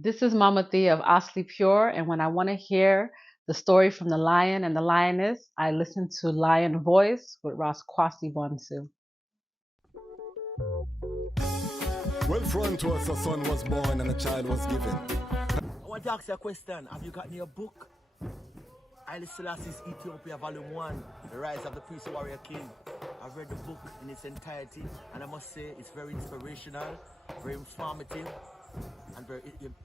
This is Mama Thea of Asli Pure, and when I want to hear the story from the lion and the lioness, I listen to Lion Voice with Ras Kwasi Bonsu. Well, front to us, a son was born and a child was given. I want to ask you a question. Have you got your book? Haile Selassie's Ethiopia Volume 1, The Rise of the Priest Warrior King. I've read the book in its entirety, and I must say it's very inspirational, very informative, and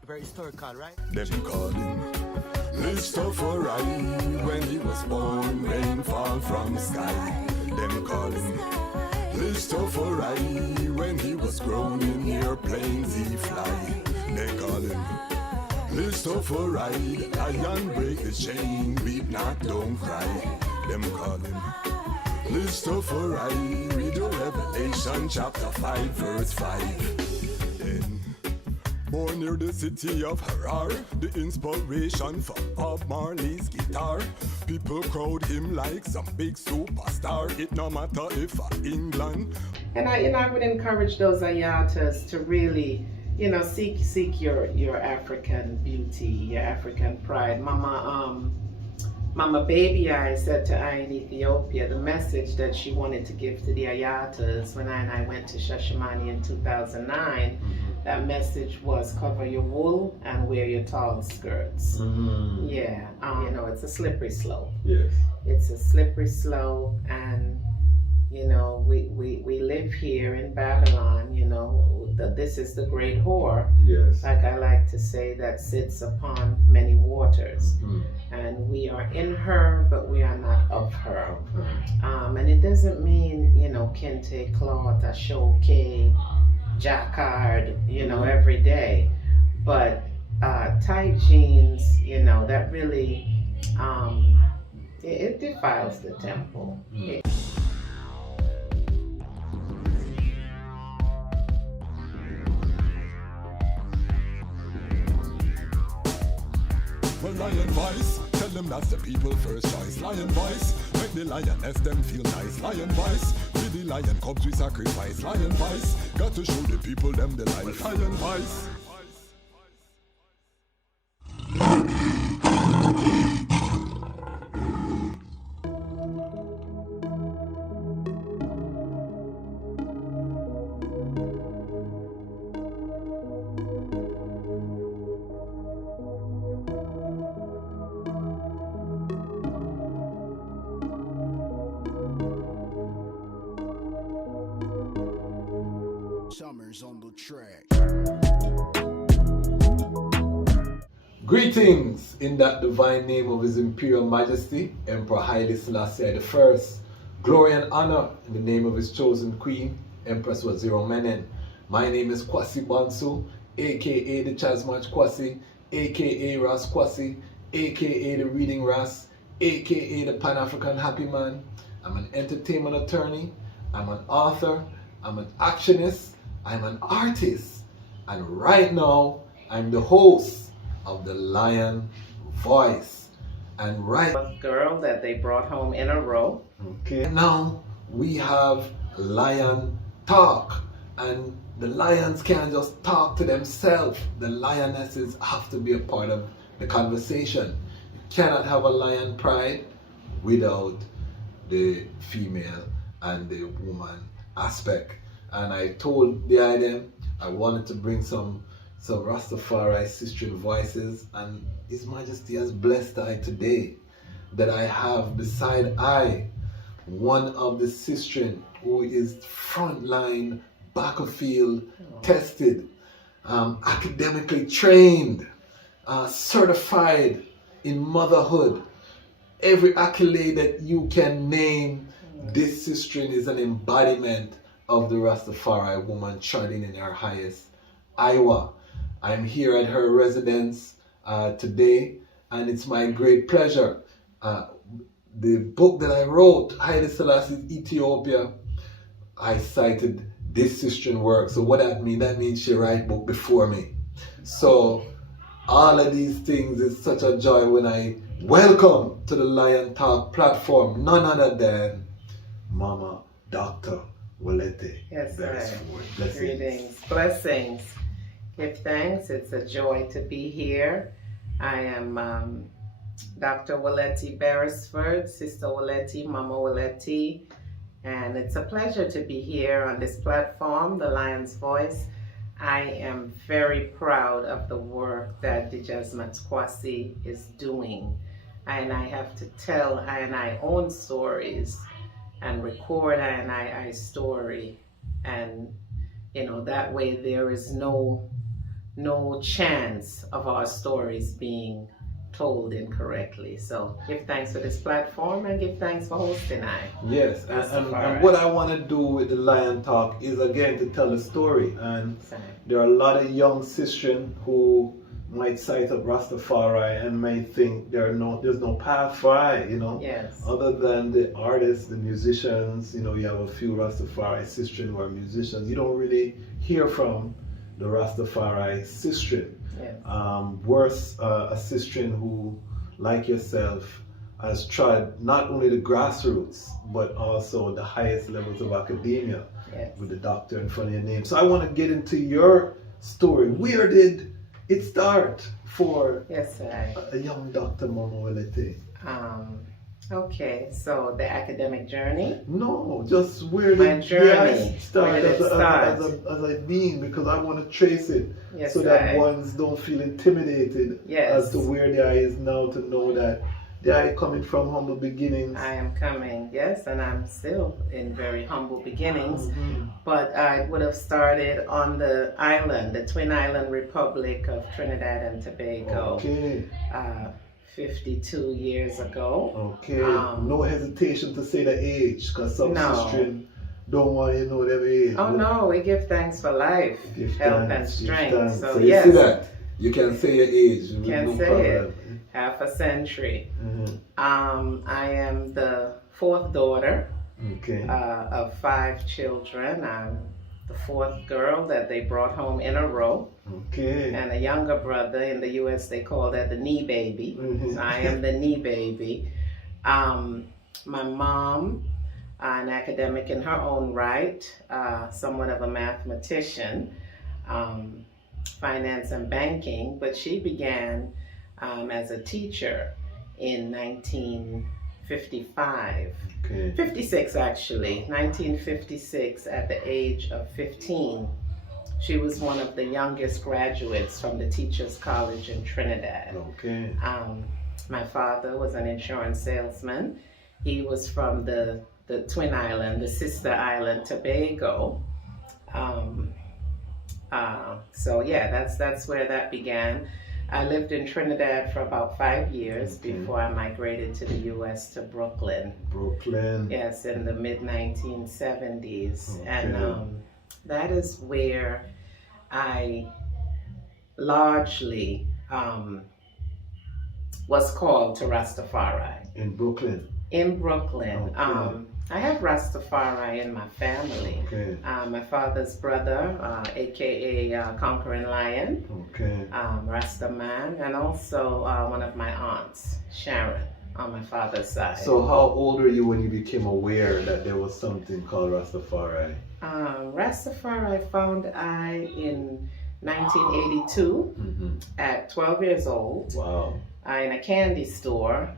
very historical, right? Them call him Rastafari. When he was born, rain fall from sky. Them call him Rastafari. When he was grown in airplanes he fly. They call him Rastafari. Lion break the chain, weep not, don't cry. Them call him Rastafari. Read the Revelation chapter 5 verse 5. Then born near the city of Harar, the inspiration for Bob Marley's guitar. People crowd him like some big superstar. It no matter if England. And I would encourage those ayatas to really, seek your African beauty, your African pride. Mama Baby I said to I in Ethiopia the message that she wanted to give to the ayatas when I and I went to Shashamani in 2009. That message was cover your wool and wear your tall skirts. Yeah, it's a slippery slope. Yes. It's a slippery slope, and we live here in Babylon. This is the great whore. Yes. Like I like to say, that sits upon many waters, and we are in her, but we are not of her. And it doesn't mean kente cloth, ashoke, jacquard, every day, but tight jeans, that really it defiles the temple. Well, Lion Voice, tell them that's the people first choice. Lion Voice, make the lioness them feel nice. Lion Voice, for the lion cubs we sacrifice. Lion Voice, got to show the people them the life. Lion Voice. Summers on the track. Greetings in that divine name of His Imperial Majesty, Emperor Haile Selassie I. Glory and honor in the name of His chosen Queen, Empress Menen. My name is Kwasi Bonsu, aka Dejazmatch Kwasi, aka Ras Kwasi, aka the Reading Ras, aka the Panafrican Happy Man. I'm an entertainment attorney, I'm an author, I'm an actionist, I'm an artist, and right now I'm the host of the Lion Voice. And right girl that they brought home in a row. Okay. Now we have Lion Talk, and the lions can't just talk to themselves. The lionesses have to be a part of the conversation. You cannot have a lion pride without the female and the woman aspect. And I told the IDOR I wanted to bring some Rastafari sistren voices, and His Majesty has blessed I today that I have beside I one of the sistren who is frontline, battlefield tested, academically trained, certified in motherhood. Every accolade that you can name, this sistren is an embodiment of the Rastafari woman treading in her highest Iowa. I'm here at her residence today, and it's my great pleasure. The book that I wrote, Haile Selassie's Ethiopia, I cited this sistren work. So what that means? That means she write book before me. So all of these things is such a joy when I welcome to the Lion Talk platform none other than Mama Dr. Wolete Beresford. Greetings, blessings. Give thanks. It's a joy to be here. I am Dr. Wolete Beresford, Sister Wolete, Mama Wolete, and it's a pleasure to be here on this platform, The Lion's Voice. I am very proud of the work that Dejazmatch Kwasi is doing. And I have to tell I own stories and record I story. And, you know, that way there is no chance of our stories being told incorrectly. So give thanks for this platform and give thanks for hosting I. Yes, and what I want to do with the Lion Talk is again to tell a story. And there are a lot of young sistren who might sight up Rastafari and may think there's no path for I, you know. Yes. Other than the artists, the musicians, you know, you have a few Rastafari sistren who are musicians. You don't really hear from the Rastafari sistren. Yes. Worse, a sistren who, like yourself, has tried not only the grassroots, but also the highest levels of academia. Yes. With the doctor in front of your name. So I want to get into your story. Where did it start for a young Dr. Mama Wolete? Okay, so the academic journey? No, just where my did journey start as a being, because I want to trace it so that ones don't feel intimidated as to where the eye is now, to know that the eye coming from humble beginnings. I am coming, yes, and I'm still in very humble beginnings, but I would have started on the island, the Twin Island Republic of Trinidad and Tobago. Okay. 52 years ago. Okay. No hesitation to say the age, because some sistren don't want you to know their age. Oh no, we give thanks for life, health and strength. So yes, you see that? You can say your age. You can say it. Half a century. I am the fourth daughter of 5 children. I'm the fourth girl that they brought home in a row. Okay. And a younger brother. In the U.S. they call that the knee baby. So I am the knee baby. My mom, an academic in her own right, somewhat of a mathematician, finance and banking, but she began as a teacher in 1955. 56 actually, 1956, at the age of 15. She was one of the youngest graduates from the Teachers College in Trinidad. Okay. My father was an insurance salesman. He was from the Twin Island, the sister island, Tobago. So yeah, that's where that began. I lived in Trinidad for about 5 years before I migrated to the U.S. to Brooklyn. Brooklyn. Yes, in the mid-1970s. And that is where I largely was called to Rastafari. In Brooklyn? In Brooklyn. I have Rastafari in my family. My father's brother, aka Conquering Lion, Rasta Man, and also one of my aunts, Sharon, on my father's side. So how old were you when you became aware that there was something called Rastafari? Rastafari found I in 1982 at 12 years old. Wow. In a candy store,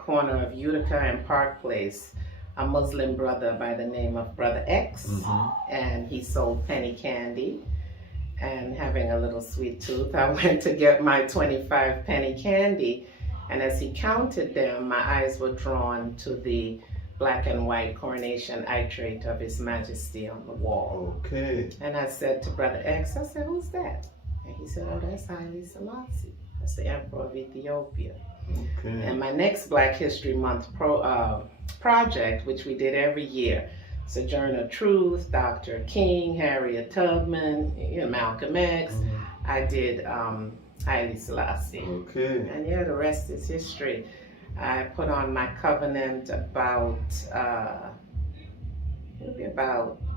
corner of Utica and Park Place. A Muslim brother by the name of Brother X, and he sold penny candy. And having a little sweet tooth, I went to get my 25 penny candy, and as he counted them, my eyes were drawn to the black and white coronation eye of His Majesty on the wall. Okay. And I said to Brother X, I said, "Who's that?" And he said, "Oh, that's Haile Selassie. That's the Emperor of Ethiopia." Okay. And my next Black History Month project, which we did every year, Sojourner Truth, Dr. King, Harriet Tubman, Malcolm X, I did Haile Selassie. Okay. And yeah, the rest is history. I put on my covenant about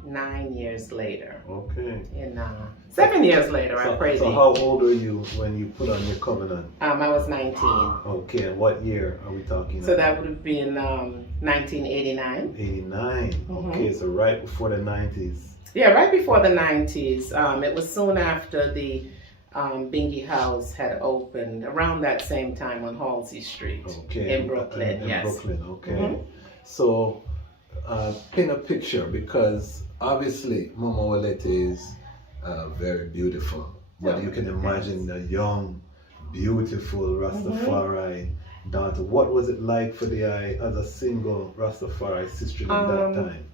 9 years later. Okay. 7 years later, I prayed. So how old were you when you put on your covenant? I was 19. Okay, and what year are we talking about? So that would have been 1989. 89. Okay, so right before the 90s. Yeah, right before the 90s. It was soon after the Bingi House had opened around that same time on Halsey Street in Brooklyn. In yes. Brooklyn, okay. So, paint a picture, because obviously Mama Wolete is very beautiful. But you can imagine a young, beautiful Rastafari daughter. What was it like for the eye as a single Rastafari sister at that time?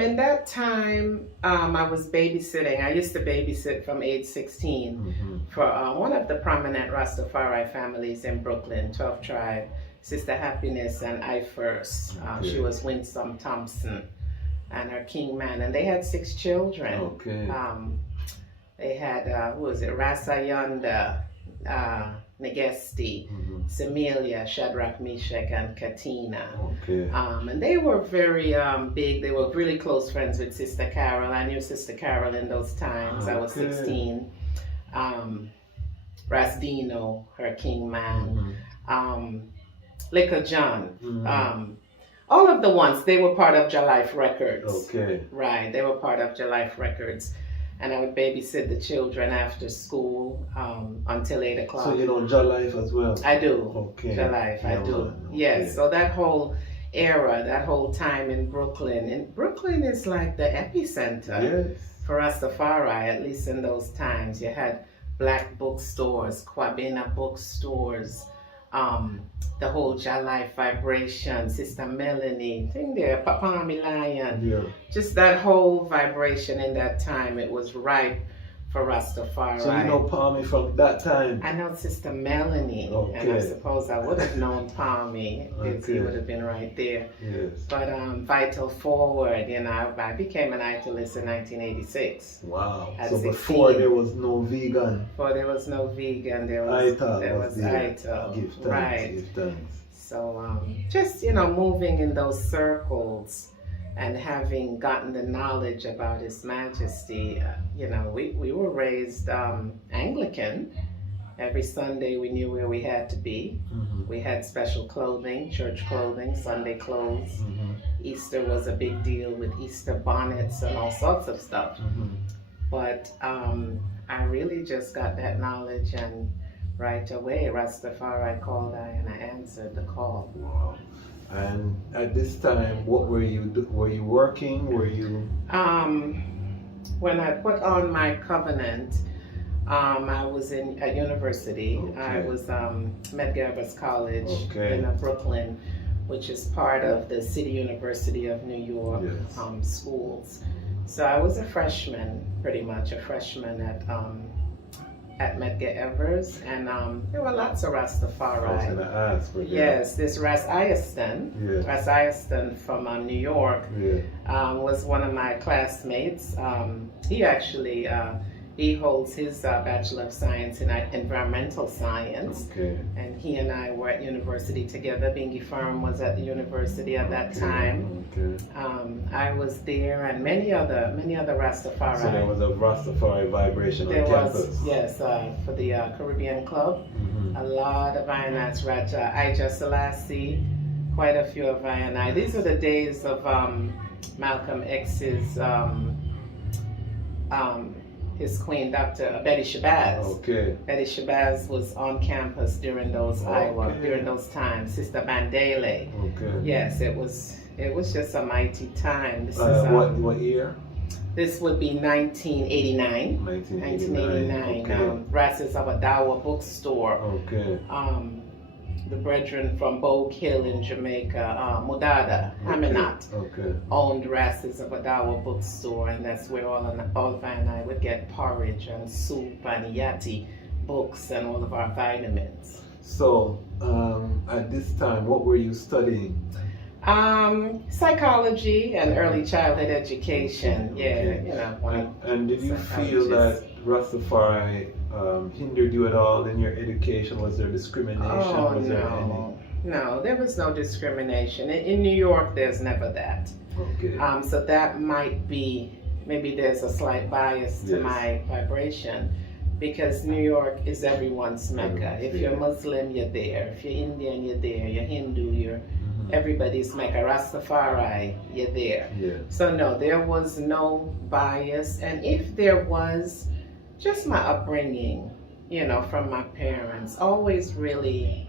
In that time, I was babysitting. I used to babysit from age 16 for one of the prominent Rastafari families in Brooklyn, 12 Tribe, Sister Happiness and I-First. She was Winsome Thompson and her King Man, and they had 6 children. They had, who was it, Rasa Yonda, Negesti, Semilia, Shadrach, Meshach, and Katina. And they were very big. They were really close friends with Sister Carol. I knew Sister Carol in those times. I was 16. Rasdino, her King Man. Liquor John. All of the ones, they were part of Jalife Records. Right, they were part of Jalife Records. And I would babysit the children after school until 8 o'clock. So you know Jalife as well? I do. Jalife, I do. Yes, so that whole era, that whole time in Brooklyn. And Brooklyn is like the epicenter for Rastafari, at least in those times. You had black bookstores, Kwabena bookstores, the whole Jalife vibration, Sister Melanie, thing there, Papa Lion. Just that whole vibration in that time, it was ripe for Rastafari. So you know Palmy from that time? I know Sister Melanie, and I suppose I would have known Palmy. He would have been right there. But Vital Forward, you know, I became an idolist in 1986. Wow. So 16. before there was no vegan? Before there was no vegan, there was IDOR. Give thanks, right. give thanks. So just, you know, moving in those circles and having gotten the knowledge about His Majesty, you know, we were raised Anglican. Every Sunday we knew where we had to be. We had special clothing, church clothing, Sunday clothes. Easter was a big deal with Easter bonnets and all sorts of stuff. But I really just got that knowledge, and right away Rastafari called and I answered the call. Wow. And at this time, what were you working? Were you? When I put on my covenant, I was at university. I was Medgar College in Brooklyn, which is part of the City University of New York schools. So I was a freshman, pretty much a freshman at Medgar Evers, and there were lots of Rastafari. I was going to ask. Yes, this Ras Ayaston from New York was one of my classmates. He actually he holds his Bachelor of Science in Environmental Science, and he and I were at university together. Bingi Firm was at the university at that time. I was there, and many other Rastafari. So there was a Rastafari vibration on campus. Yes, for the Caribbean Club. A lot of Ionats, Raja, Ija Selassie, quite a few of I. These are the days of Malcolm X's his queen, Dr. Betty Shabazz. Betty Shabazz was on campus during those during those times. Sister Bandele. Yes, it was just a mighty time. This is what year? This would be 1989. 1989. Ras's of a Dawa bookstore. The brethren from Bogue Hill in Jamaica, Mudada, Haminat, owned Ras's of a Dawa bookstore, and that's where all of I would get porridge and soup and yati books and all of our vitamins. So, at this time, what were you studying? Psychology and early childhood education. You know. And did you feel that Rastafari hindered you at all in your education? Was there discrimination? Was there any? No, there was no discrimination. In New York, there's never that. So that might be, maybe there's a slight bias to my vibration, because New York is everyone's Mecca. If you're Muslim, you're there. If you're Indian, you're there. You're Hindu, you're everybody's Mecca. Rastafari, you're there. So no, there was no bias. And if there was, just my upbringing, you know, from my parents, always really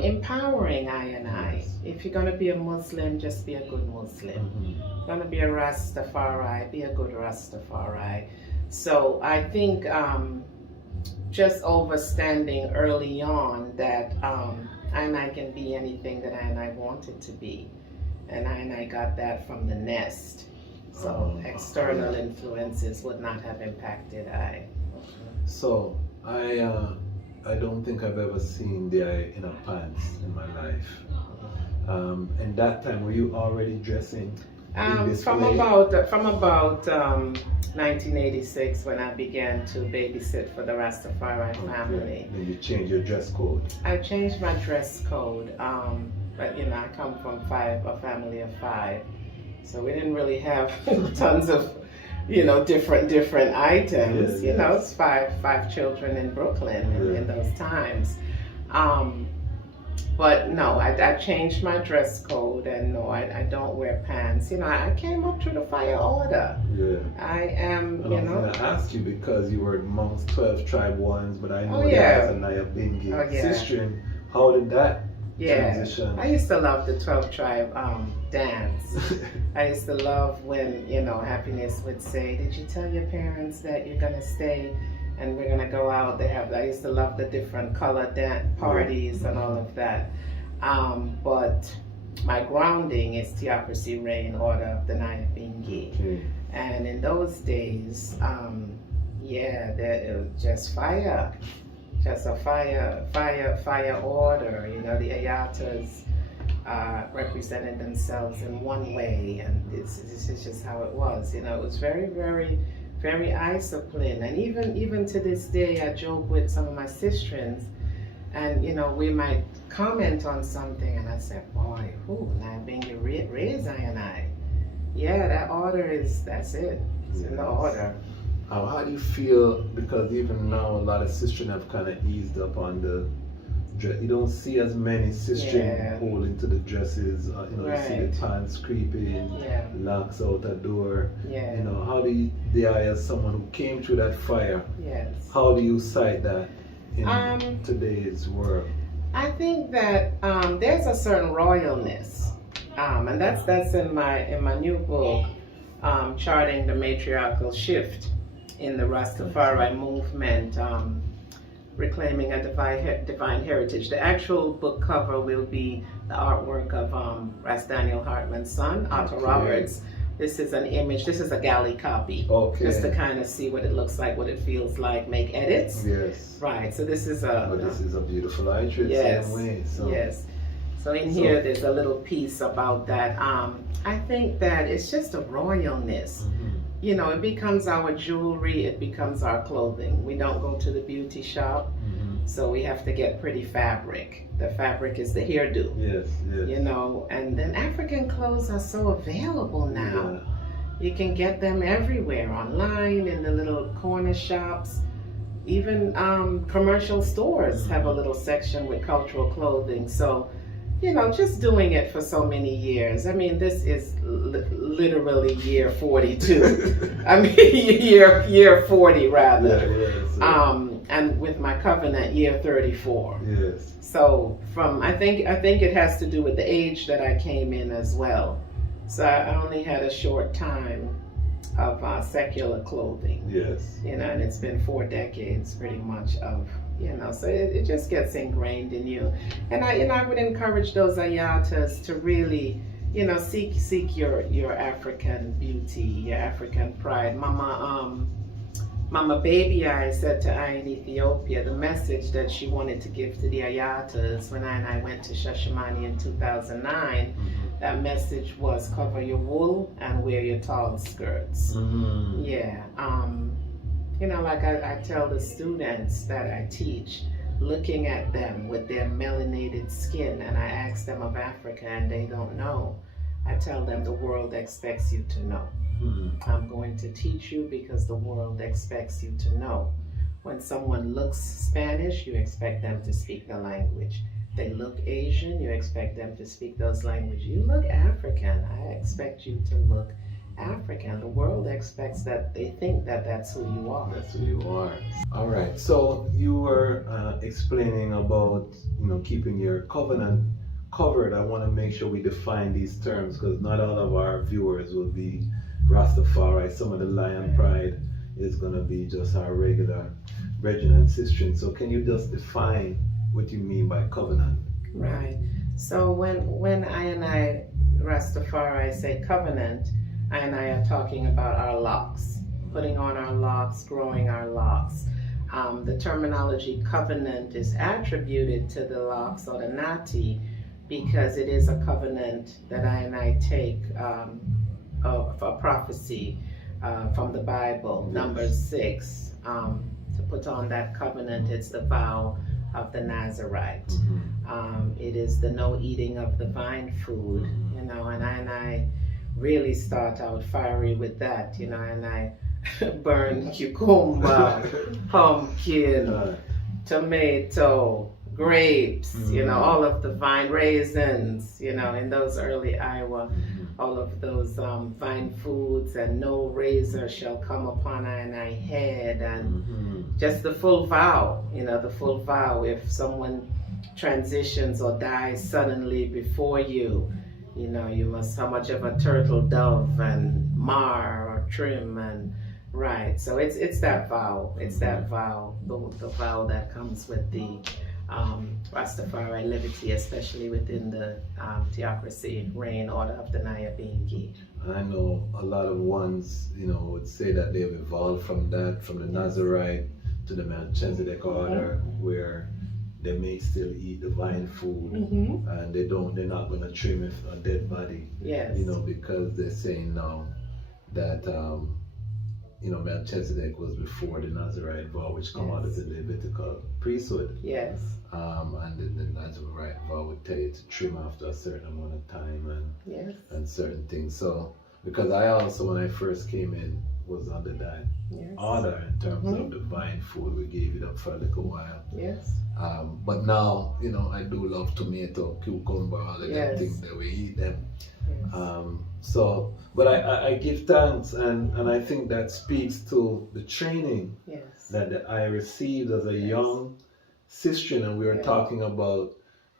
empowering I and I. If you're going to be a Muslim, just be a good Muslim. You're going to be a Rastafari, be a good Rastafari. So I think just overstanding early on that I and I can be anything that I and I wanted to be. And I got that from the nest. So external influences would not have impacted I. So I don't think I've ever seen the eye in a pants in my life. And that time, were you already dressing in this from way? about 1986, when I began to babysit for the Rastafari family. Then you changed your dress code. I changed my dress code, but you know, I come from a family of 5, so we didn't really have tons of, you know, different items. You know, it's five children in Brooklyn in those times. But no, I changed my dress code, and no, I don't wear pants. You know, I came up through the fire order. Yeah. I am, and you I was know. going to ask you, because you were amongst 12 tribe ones, but I know there was a Nyahbingi sistren. How did that transition? I used to love the 12 tribe dance. I used to love when, you know, Happiness would say, "Did you tell your parents that you're going to stay and we're going to go out?" I used to love the different color dance parties and all of that. But my grounding is Theocracy, Reign, Order of the Nyahbingi. And in those days, it was just fire. Just a fire order. You know, the Ayatas represented themselves in one way, and this is just how it was. You know, it was very, very, very disciplined. And even to this day, I joke with some of my sistrens, and you know, we might comment on something, and I say, "Boy, Nyahbingi raised I and I." Yeah, that order that's it. It's in the order. How do you feel, because even now a lot of sistren have kind of eased up on the dress. You don't see as many sistren holding to the dresses, you know, you see the pants creeping, locks out the door. You know, how do you, as someone who came through that fire, how do you cite that in today's world? I think that there's a certain royalness, and that's in my new book, Charting the Matriarchal Shift in the Rastafari movement, reclaiming a divine heritage. The actual book cover will be the artwork of Ras Daniel Hartman's son, Otto Roberts. This is an image, this is a galley copy. Just to kind of see what it looks like, what it feels like, make edits. Right, so this is a... But this is a beautiful portrait, same way. So. So in here, there's a little piece about that. I think that it's just a royalness. You know, it becomes our jewelry, it becomes our clothing. We don't go to the beauty shop, so we have to get pretty fabric. The fabric is the hairdo. You know, and then African clothes are so available now. You can get them everywhere, online, in the little corner shops. Even commercial stores have a little section with cultural clothing. So, you know, just doing it for so many years. I mean, this is literally year 42. I mean, year 40 rather. And with my covenant, year 34. So I think it has to do with the age that I came in as well. So I only had a short time of secular clothing. You know, and it's been 4 decades pretty much of, you know, so it just gets ingrained in you. And I would encourage those Ayatas to really, you know, seek your African beauty, your African pride. Mama Baby I said to I in Ethiopia, the message that she wanted to give to the Ayatas when I went to Shashamani in 2009, that message was cover your wool and wear your tall skirts. You know, like I tell the students that I teach, looking at them with their melanated skin, and I ask them of Africa and they don't know, I tell them the world expects you to know. I'm going to teach you because the world expects you to know. When someone looks Spanish, you expect them to speak the language. They look Asian, you expect them to speak those languages. You look African, I expect you to look African. The world expects that, they think that that's who you are. That's who you are. All right. So you were explaining about, keeping your covenant covered. I want to make sure we define these terms because not all of our viewers will be Rastafari. Some of the Lion Pride is going to be just our regular brethren and sistren. So can you just define what you mean by covenant? Right. So when I Rastafari say covenant, I are talking about our locks, putting on our locks, growing our locks. The terminology covenant is attributed to the locks or the nati because it is a covenant that I take of a prophecy from the Bible, yes. Numbers 6. To put on that covenant, it's the vow of the Nazarite. Mm-hmm. It is the no eating of the vine food, and I really start out fiery with that, and I burn cucumber, pumpkin, tomato, grapes, all of the vine raisins, in those early Iowa, all of those vine foods, and no razor shall come upon I head, and just the full vow, the full vow. If someone transitions or dies suddenly before you, you must, how much of a turtle dove and mar or trim, and right. So it's that vow. It's that vow, the vow that comes with the Rastafari liberty, especially within the theocracy reign order of the Nyahbingi. I know a lot of ones, would say that they've evolved from that, from the Nazarite to the Melchizedek order, where they may still eat the vine food, and they're not going to trim a dead body, yes. Because they're saying now that Melchizedek was before the Nazarite vow, which come out of the Levitical priesthood. Yes. And the Nazarite vow would tell you to trim after a certain amount of time and certain things. So, because I also, when I first came in, was under that order in terms of the vine food. We gave it up for a little while. Yes. But now, I do love tomato, cucumber, all of them things that we eat them. Yes. But I give thanks, and I think that speaks to the training that I received as a young sistren, and we were talking about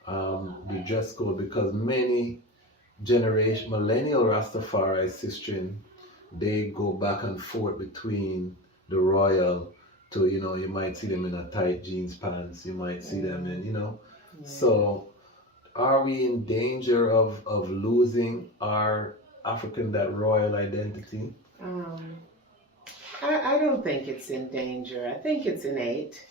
the dress code, because many millennial Rastafari sistren, they go back and forth between the royal to, you might see them in a tight jeans pants, you might see them in, so are we in danger of losing our that royal identity? I don't think it's in danger. I think it's innate.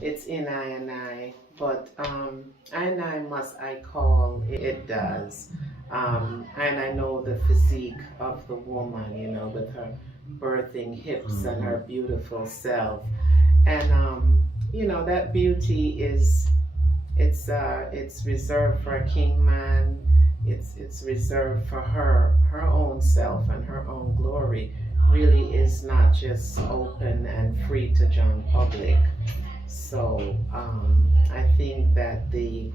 It's in I, but I must call it does. And I know the physique of the woman, with her birthing hips and her beautiful self, and that beauty it's reserved for a king man. It's reserved for her own self and her own glory. Really is not just open and free to John public. So I think that the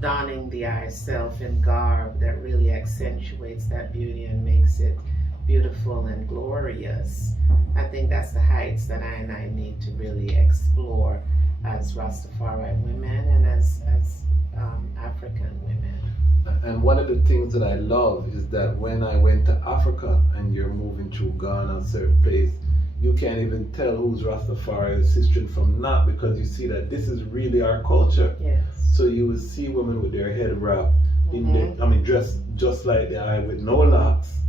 donning the I self in garb that really accentuates that beauty and makes it beautiful and glorious. I think that's the heights that I need to really explore as Rastafari women and as African women. And one of the things that I love is that when I went to Africa and you're moving through Ghana, a certain place, you can't even tell who's Rastafari or sistren from not, because you see that this is really our culture. Yes. So you will see women with their head wrapped, dressed just like they are with no locks.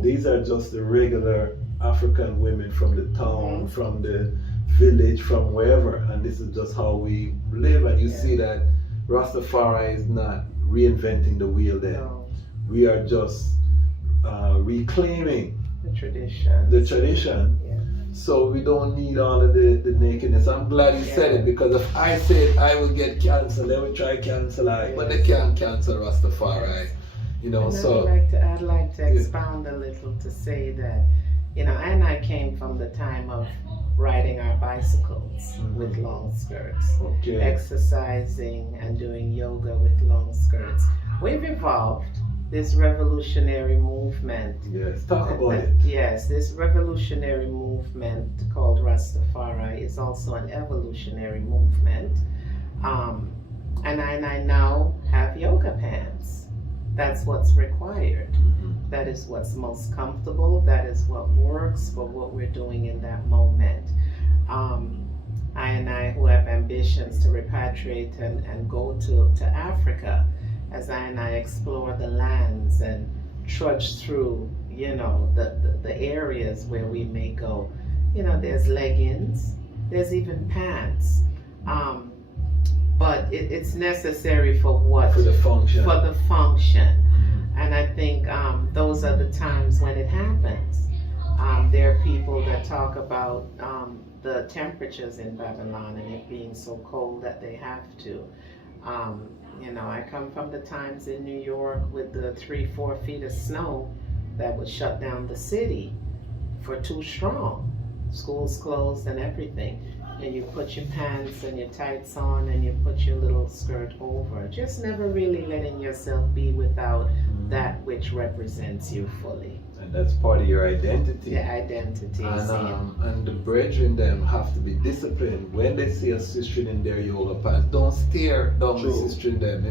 These are just the regular African women from the town, from the village, from wherever, and this is just how we live. And you see that Rastafari is not reinventing the wheel there. No. We are just reclaiming the tradition. Yeah. So we don't need all of the nakedness. I'm glad you said it, because if I say it, I will get cancelled. They will try to cancel I, but they can't cancel Rastafari. So I'd like to expound a little to say that, and I came from the time of riding our bicycles with long skirts, exercising and doing yoga with long skirts. We've evolved, this revolutionary movement. Yes, talk about it. Yes, this revolutionary movement called Rastafari is also an evolutionary movement. And I now have yoga pants. That's what's required. That is what's most comfortable. That is what works for what we're doing in that moment. I who have ambitions to repatriate and go to Africa, as I explore the lands and trudge through, the areas where we may go. There's leggings, there's even pants. But it's necessary for what? For the function. For the function. And I think those are the times when it happens. There are people that talk about the temperatures in Babylon and it being so cold that they have to. I come from the times in New York with the 3-4 feet of snow that would shut down the city for too strong. Schools closed and everything. And you put your pants and your tights on and you put your little skirt over. Just never really letting yourself be without that which represents you fully. And that's part of your identity. The identity. And the brethren them have to be disciplined. When they see a sistren in their yoga pants, don't stare down the sistren them,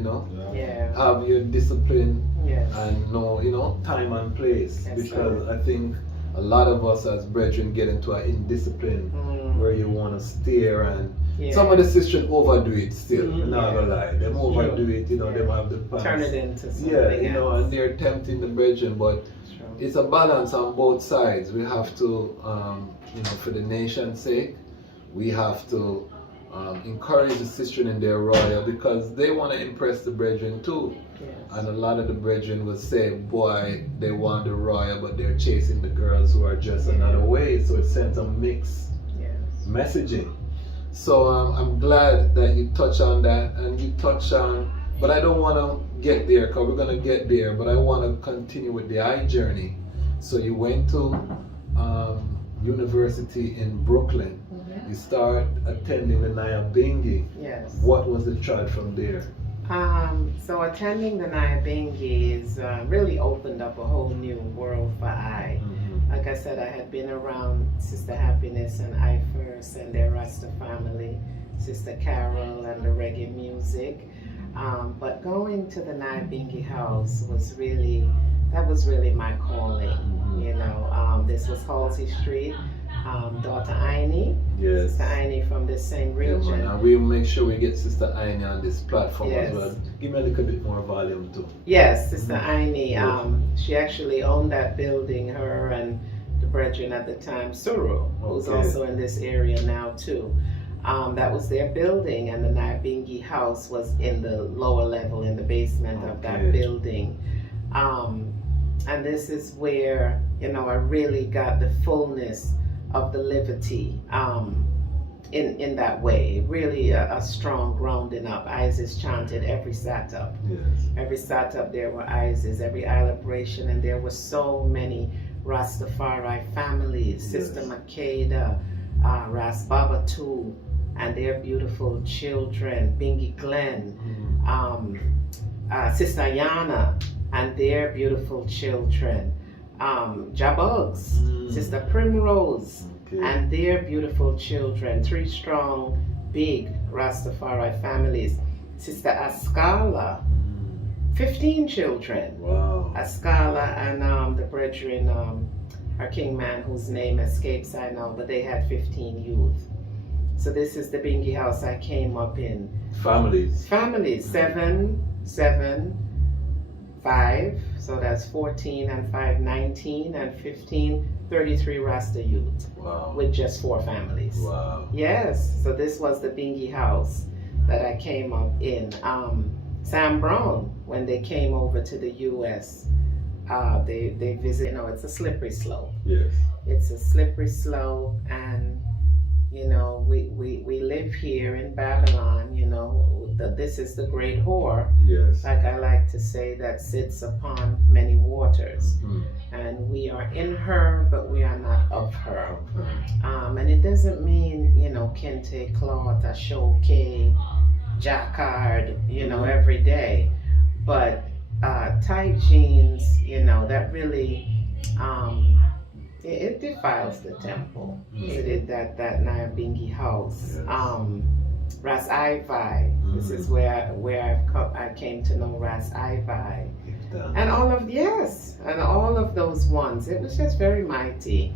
Yeah. Have your discipline Yes. and know, time and place. Yes, because sir. I think a lot of us as brethren get into an indiscipline where you want to stare and some of the sistren overdo it still. I'm not gonna lie. Them overdo it, them have the pants. Turn it into something else. And they're tempting the brethren, but it's a balance on both sides. We have to, for the nation's sake, we have to encourage the sistren in their royal because they want to impress the brethren too. Yes. And a lot of the brethren will say, boy, they want the royal, but they're chasing the girls who are just another way. So it sends a mixed messaging. So I'm glad that you touch on that and you touch on, but I don't want to get there because we're going to get there, but I want to continue with the I journey. So you went to university in Brooklyn. You start attending the Nyahbingi. Yes. What was the trad from there? So attending the Nyahbingi is really opened up a whole new world for I. Like I said, I had been around Sister Happiness and I First and their Rasta family, Sister Carol and the reggae music. But going to the Nyahbingi house was really my calling. This was Halsey Street. Daughter Aini, yes. Sister Aini from the same region. And we'll make sure we get Sister Aini on this platform Yes. as well. Give me a little bit more volume too. Yes, Sister Aini. She actually owned that building, her and the brethren at the time, Suru, who's also in this area now too. That was their building, and the Nyahbingi house was in the lower level, in the basement of that building. And this is where, I really got the fullness of the liberty in that way. Really a strong grounding up. Isis chanted every sat-up. Yes. Every sat-up there were Isis, every celebration, and there were so many Rastafari families. Yes. Sister Makeda, Ras Baba too, and their beautiful children, Bingi Glen, Sister Yana and their beautiful children, Jabugs, Sister Primrose, and their beautiful children, 3 strong, big Rastafari families. Sister Ascala, 15 children. Wow. Ascala and the brethren, our king man whose name escapes I know, but they had 15 youth. So this is the Bingi house I came up in. Families. 7, 5, so that's 14 and 5, 19 and 15, 33 Rasta youth. Wow. With just 4 families. Wow. Yes, so this was the Bingi house that I came up in. Sam Brown, when they came over to the U.S., they visit, it's a slippery slope. Yes. It's a slippery slope, and we live here in Babylon, this is the great whore, Yes. like I like to say, that sits upon many waters. And we are in her, but we are not of her. And it doesn't mean, kente, cloth, ashoke, jacquard, every day. But tight jeans, you know, that really it defiles the temple. It did that Nyahbingi house. Ras Tafari. This is where I came to know Ras Tafari. And all of those ones. It was just very mighty.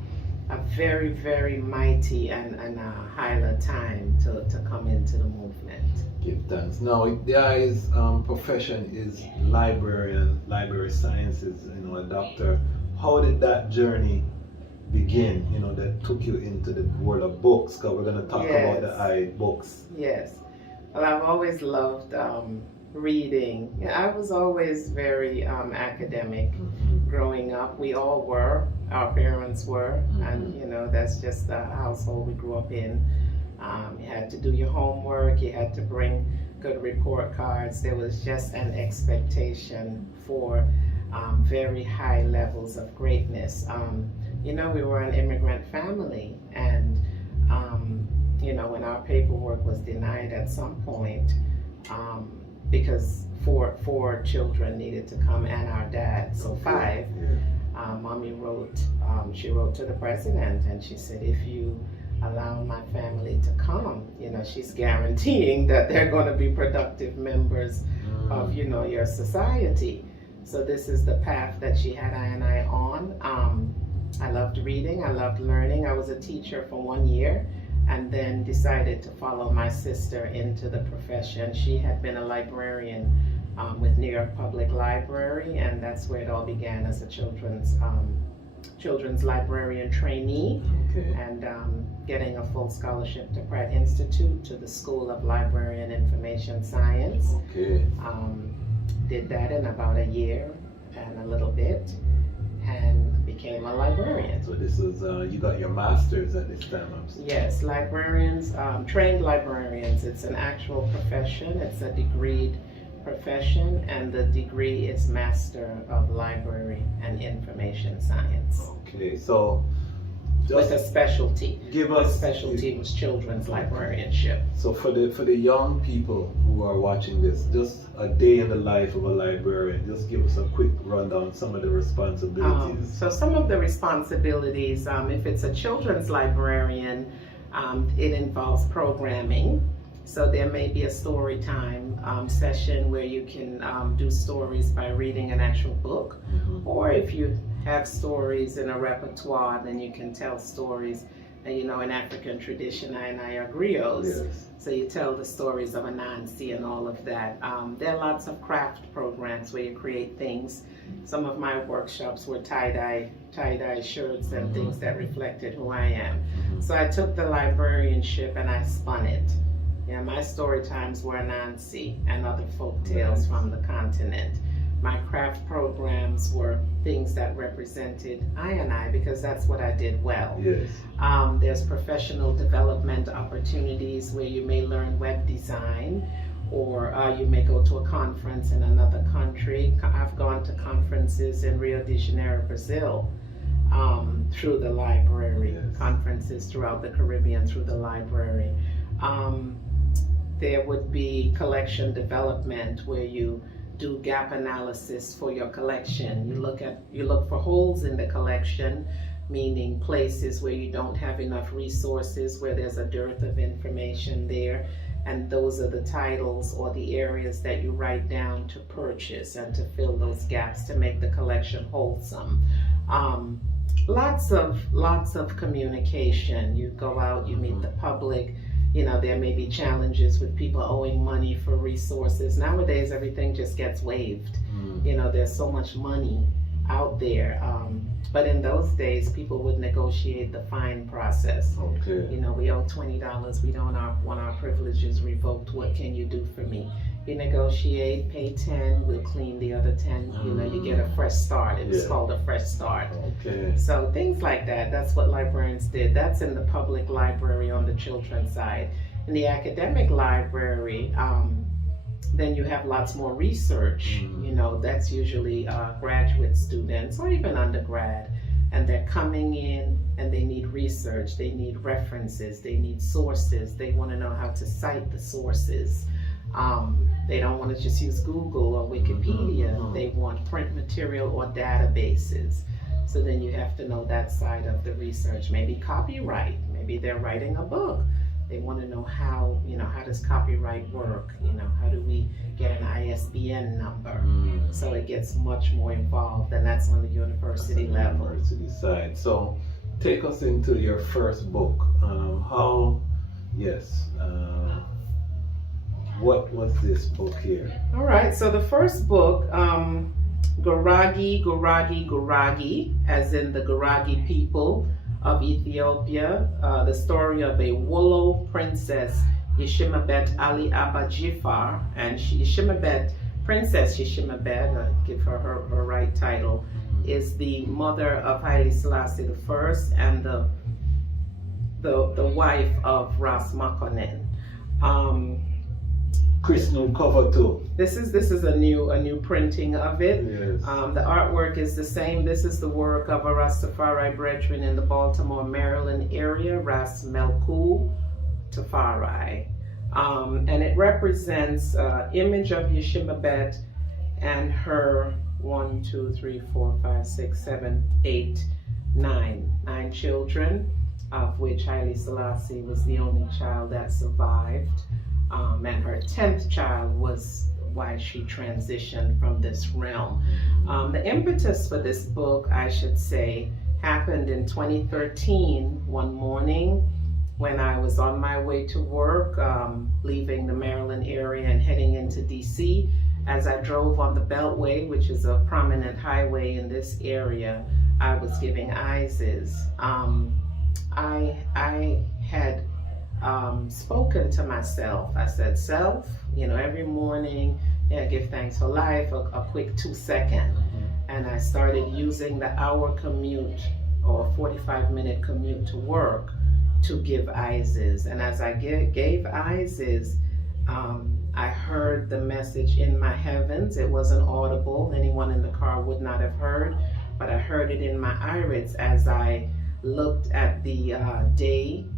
A very, very mighty and a highlight time to come into the movement. Give thanks. Now, the guy's profession is library sciences, you know, a doctor. How did that journey begin, you know, that took you into the world of books? Because we're going to talk about the books. Yes. Well, I've always loved reading. I was always very academic growing up. We all were. Our parents were. And, you know, that's just the household we grew up in. You had to do your homework. You had to bring good report cards. There was just an expectation for very high levels of greatness. You know, we were an immigrant family, and you know, when our paperwork was denied at some point, because four children needed to come and our dad, so five, Mommy wrote, she wrote to the president, and she said, if you allow my family to come, you know, she's guaranteeing that they're going to be productive members of, you know, your society. So this is the path that she had I on. I loved reading, I loved learning. I was a teacher for 1 year and then decided to follow my sister into the profession. She had been a librarian with New York Public Library, and that's where it all began, as a children's librarian trainee, and getting a full scholarship to Pratt Institute, to the School of Library and Information Science. Did that in about a year and a little bit, and became a librarian. So this is, you got your master's at this time? Yes, librarians, trained librarians. It's an actual profession. It's a degreed profession, and the degree is Master of Library and Information Science. Okay, so with a specialty. The specialty was children's librarianship. So for the young people who are watching this, just a day in the life of a librarian, just give us a quick rundown, some of the responsibilities. So some of the responsibilities, if it's a children's librarian, it involves programming. So there may be a story time session where you can do stories by reading an actual book, or if you have stories in a repertoire, then you can tell stories. And you know, in African tradition, I are griots. So you tell the stories of Anansi and all of that. There are lots of craft programs where you create things. Some of my workshops were tie-dye shirts and things that reflected who I am. So I took the librarianship and I spun it. Yeah, my story times were Anansi and other folk tales from the continent. My craft programs were things that represented I, because that's what I did well. There's professional development opportunities where you may learn web design, or you may go to a conference in another country. I've gone to conferences in Rio de Janeiro, Brazil, through the library, conferences throughout the Caribbean through the library. There would be collection development where you do gap analysis for your collection. You look for holes in the collection, meaning places where you don't have enough resources, where there's a dearth of information there, and those are the titles or the areas that you write down to purchase and to fill those gaps to make the collection wholesome. Lots of communication. You go out, you meet the public. You know, there may be challenges with people owing money for resources. Nowadays, everything just gets waived. You know, there's so much money out there. But in those days, people would negotiate the fine process. You know, we owe $20. We don't want our privileges revoked. What can you do for me? You negotiate, pay 10, we'll clean the other 10. You know, you get a fresh start. It was called a fresh start. So things like that, that's what librarians did. That's in the public library on the children's side. In the academic library, then you have lots more research. You know, that's usually graduate students or even undergrad. And they're coming in and they need research, they need references, they need sources, they want to know how to cite the sources. They don't want to just use Google or Wikipedia. They want print material or databases. So then you have to know that side of the research. Maybe copyright. Maybe they're writing a book. They want to know how, how does copyright work? How do we get an ISBN number? So it gets much more involved, and that's on the university level. University side. So take us into your first book. What was this book here? All right, so the first book, Guragi, as in the Guragi people of Ethiopia, the story of a Wollo princess, Yeshimabet Ali Abba Jifar, and Princess Yeshimabet, give her right title, is the mother of Haile Selassie I and the wife of Ras Makonnen. Crystal cover too. This is a new printing of it. Yes. The artwork is the same. This is the work of a Rastafari brethren in the Baltimore, Maryland area, Ras Tafari. And it represents image of Yeshimabet and her 9 children, of which Haile Selassie was the only child that survived. And her 10th child was why she transitioned from this realm. The impetus for this book, I should say, happened in 2013, one morning when I was on my way to work, leaving the Maryland area and heading into DC. As I drove on the Beltway, which is a prominent highway in this area, I was giving ISIS. I had spoken to myself. I said, self, every morning, give thanks for life, a quick 2-second. And I started using the hour commute or 45-minute commute to work to give ISIS. And as I gave ISIS, I heard the message in my heavens. It wasn't audible. Anyone in the car would not have heard, but I heard it in my irids as I looked at the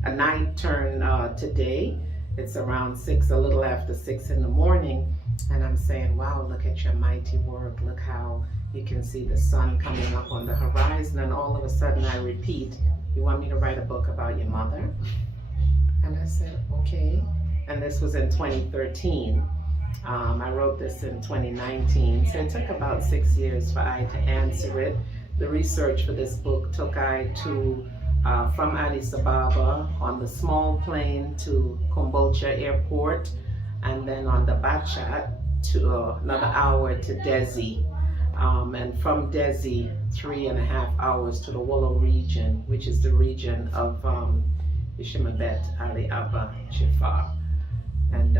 night turn to day. It's around 6, a little after 6 in the morning, and I'm saying, wow, look at your mighty work. Look how you can see the sun coming up on the horizon. And all of a sudden I repeat, you want me to write a book about your mother? And I said, okay. And this was in 2013. I wrote this in 2019, so it took about 6 years for I to answer it. The research for this book took I to from Addis Ababa on the small plane to Kombolcha Airport, and then on the Bachat to another hour to Desi, and from Desi 3.5 hours to the Wollo region, which is the region of Yeshimabet Ali Abba Jifar. And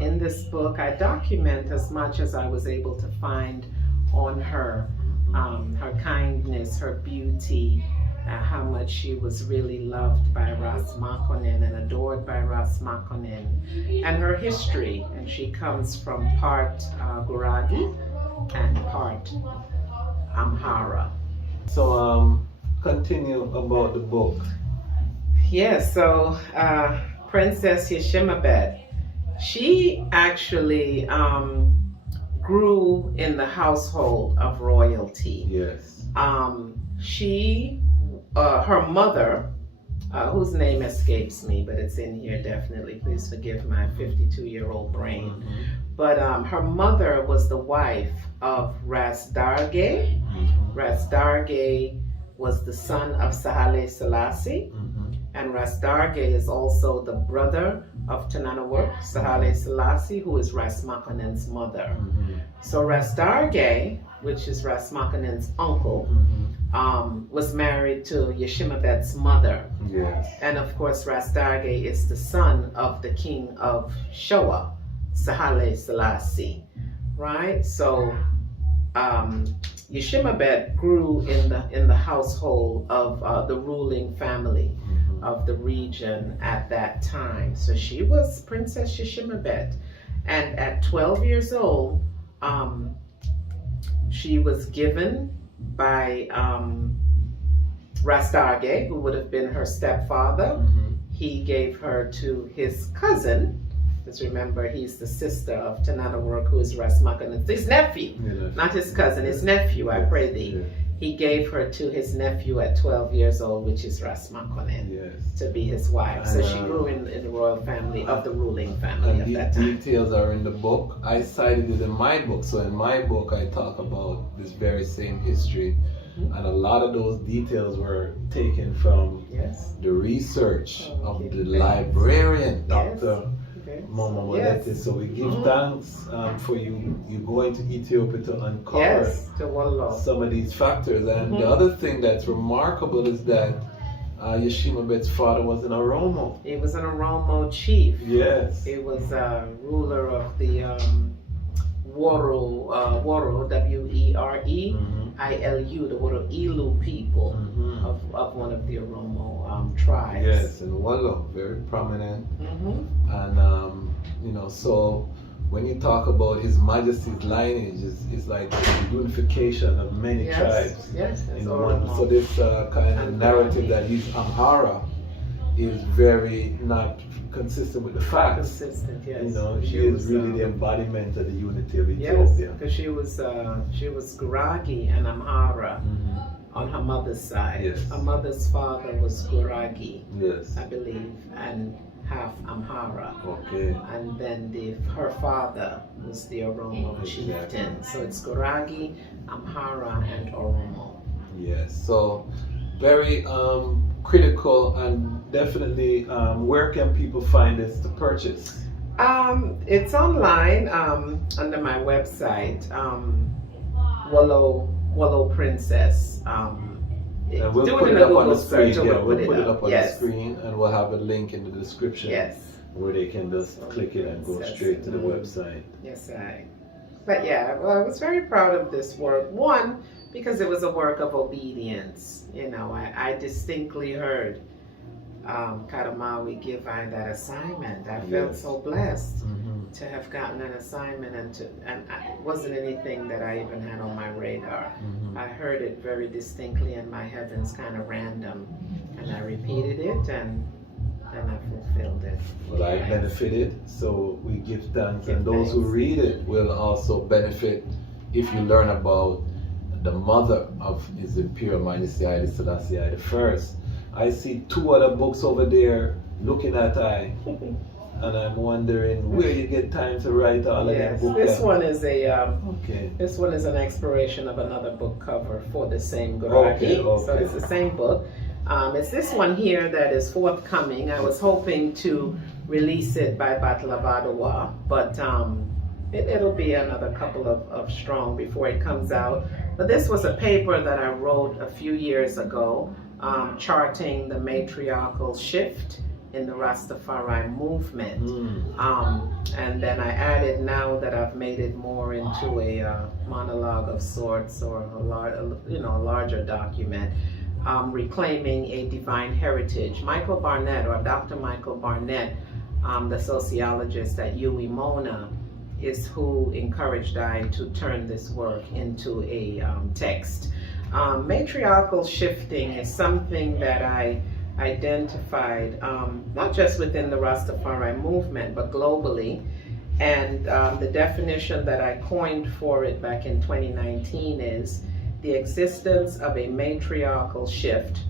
in this book, I document as much as I was able to find on her. Her kindness, her beauty, how much she was really loved by Ras Makonnen and adored by Ras Makonnen, and her history. And she comes from part Guragi and part Amhara. So continue about the book. Yes, so Princess Yeshimabet, she actually grew in the household of royalty. Yes. Her mother, whose name escapes me, but it's in here definitely, please forgive my 52-year-old brain. But her mother was the wife of Ras Darge. Ras Darge was the son of Haile Selassie. And Ras Darge is also the brother of Tananawur, Haile Selassie, who is Ras Makonnen's mother. So Ras Darge, which is Ras Makonnen's uncle, was married to Yeshimabet's mother. Yes. And of course, Ras Darge is the son of the king of Showa, Haile Selassie, right? So Yeshimabet grew in the household of the ruling family of the region at that time. So she was Princess Yeshimabet, and at 12 years old, she was given by Ras Darge, who would have been her stepfather. He gave her to his cousin, Because remember, he's the sister of Tanana who is Ras Makan. His nephew, not his cousin, his nephew, I pray thee. Yeah. He gave her to his nephew at 12 years old, which is Ras Makonnen, Yes. to be his wife. So And, she grew in the royal family of the ruling family And at the that time. details are in the book. I cited it in my book. So in my book, I talk about this very same history. And a lot of those details were taken from Yes. the research Oh, of okay. the librarian, Yes. Dr. Okay. Mama Yes. Wolete. So we give thanks for you going to Ethiopia to uncover Yes, to Wallo. some of these factors. And the other thing that's remarkable is that Yeshima Bet's father was an Oromo. He was an Oromo chief. Yes. He was a ruler of the Woro, W-E-R-E, I-L-U, the Woro Ilu people of one of the Oromo tribes. Yes, and Wallo, very prominent. And, so when you talk about His Majesty's lineage, it's like the unification of many tribes. Yes, In it's one. Oromo. So this kind of narrative that he's Amhara is very not consistent with the facts. Consistent, yes. She is really the embodiment of the unity of Yes, Ethiopia. because she was Guragi and Amhara on her mother's side. Yes. Her mother's father was Guragi, Yes. I believe, and half Amhara. Okay. And then her father was the Oromo chieftain. So it's Guragi, Amhara, and Oromo. Yes. So very critical, and definitely where can people find this to purchase? It's online under my website, Wallo Princess. And we'll do put it in it a up on the Google screen. search. Yeah, we'll put it up on the Yes. screen, and we'll have a link in the description Yes. where they can just click it and go Princess. straight to the website. Yes, But yeah, well, I was very proud of this work. One, because it was a work of obedience. I distinctly heard Kadamawi give I that assignment. I felt so blessed to have gotten an assignment, and it wasn't anything that I even had on my radar. I heard it very distinctly in my heavens, kind of random, and I repeated it, and then I fulfilled it. Well, I benefited, so we give thanks, Give and those who thanks. read it will also benefit if you learn about the mother of His Imperial Majesty Haile Selassie I the First. I see 2 other books over there looking at and I'm wondering where you get time to write all of that book. This one is Okay. This one is an exploration of another book cover for the same Guragi. Okay. So it's the same book. It's this one here that is forthcoming. I was hoping to release it by Battle of Ottawa, but it'll be another couple of strong before it comes out. But this was a paper that I wrote a few years ago, charting the matriarchal shift in the Rastafari movement. And then I added, now that I've made it more into a monologue of sorts, or a larger document, reclaiming a divine heritage. Michael Barnett, or Dr. Michael Barnett, the sociologist at UWI Mona, is who encouraged I to turn this work into a text. Matriarchal shifting is something that I identified not just within the Rastafari movement, but globally. And the definition that I coined for it back in 2019 is the existence of a matriarchal shift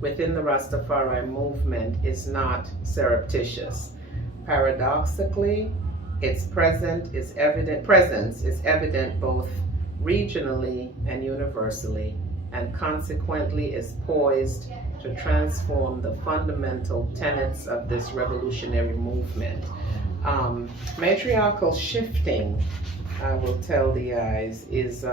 within the Rastafari movement is not surreptitious. Paradoxically, its presence is evident both regionally and universally, and consequently is poised to transform the fundamental tenets of this revolutionary movement. Matriarchal shifting, I will tell the eyes, is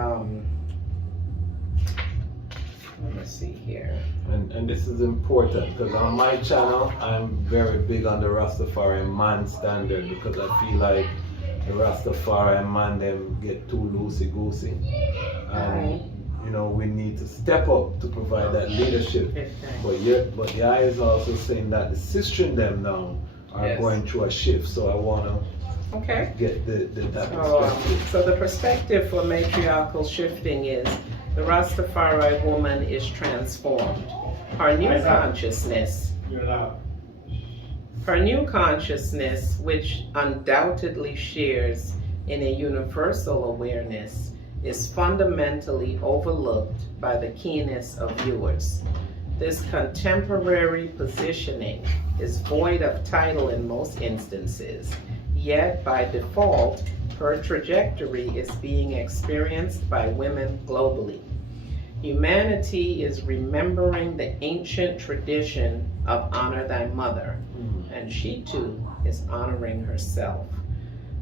let me see here. And this is important, because on my channel I'm very big on the Rastafari man standard, because I feel like the Rastafari man them get too loosey-goosey, and we need to step up to provide that leadership. But the eye is also saying that the sistren them now are going through a shift, so I want to get that perspective. So the perspective for matriarchal shifting is the Rastafari woman is transformed. Her new consciousness. Her new consciousness, which undoubtedly shares in a universal awareness, is fundamentally overlooked by the keenest of viewers. This contemporary positioning is void of title in most instances, yet by default, her trajectory is being experienced by women globally. Humanity is remembering the ancient tradition of honor thy mother, and she too is honoring herself.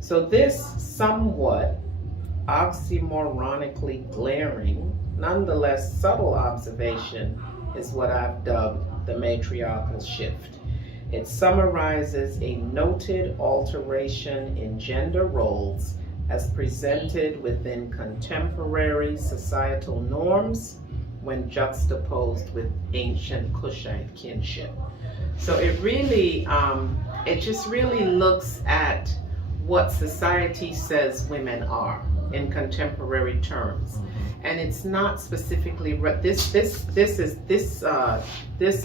So this somewhat oxymoronically glaring, nonetheless subtle observation is what I've dubbed the matriarchal shift. It summarizes a noted alteration in gender roles as presented within contemporary societal norms when juxtaposed with ancient Kushite kinship. So it really, it just really looks at what society says women are in contemporary terms. And it's not specifically, this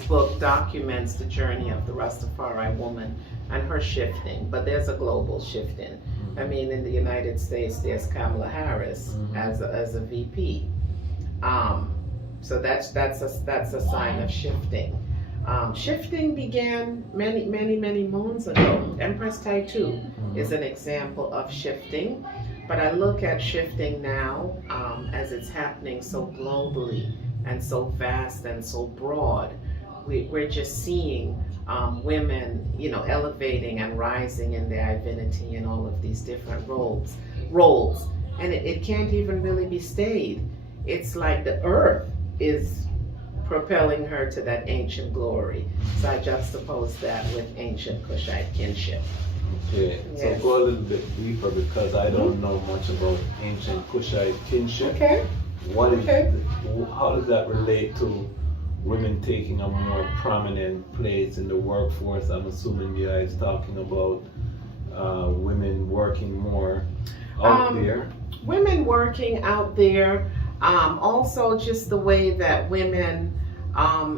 book documents the journey of the Rastafari woman and her shifting, but there's a global shifting. I mean, in the United States, there's Kamala Harris as a VP. So that's a sign of shifting. Shifting began many moons ago. Empress Taitu is an example of shifting, but I look at shifting now as it's happening so globally and so vast and so broad. We're just seeing women, elevating and rising in their divinity in all of these different roles, and it can't even really be stayed. It's like the earth is propelling her to that ancient glory. So I juxtapose that with ancient Kushite kinship. Okay, Yes. so go a little bit deeper because I don't know much about ancient Kushite kinship. Okay. How does that relate to women taking a more prominent place in the workforce? I'm assuming the guy is talking about women working more out there. Women working out there, also just the way that women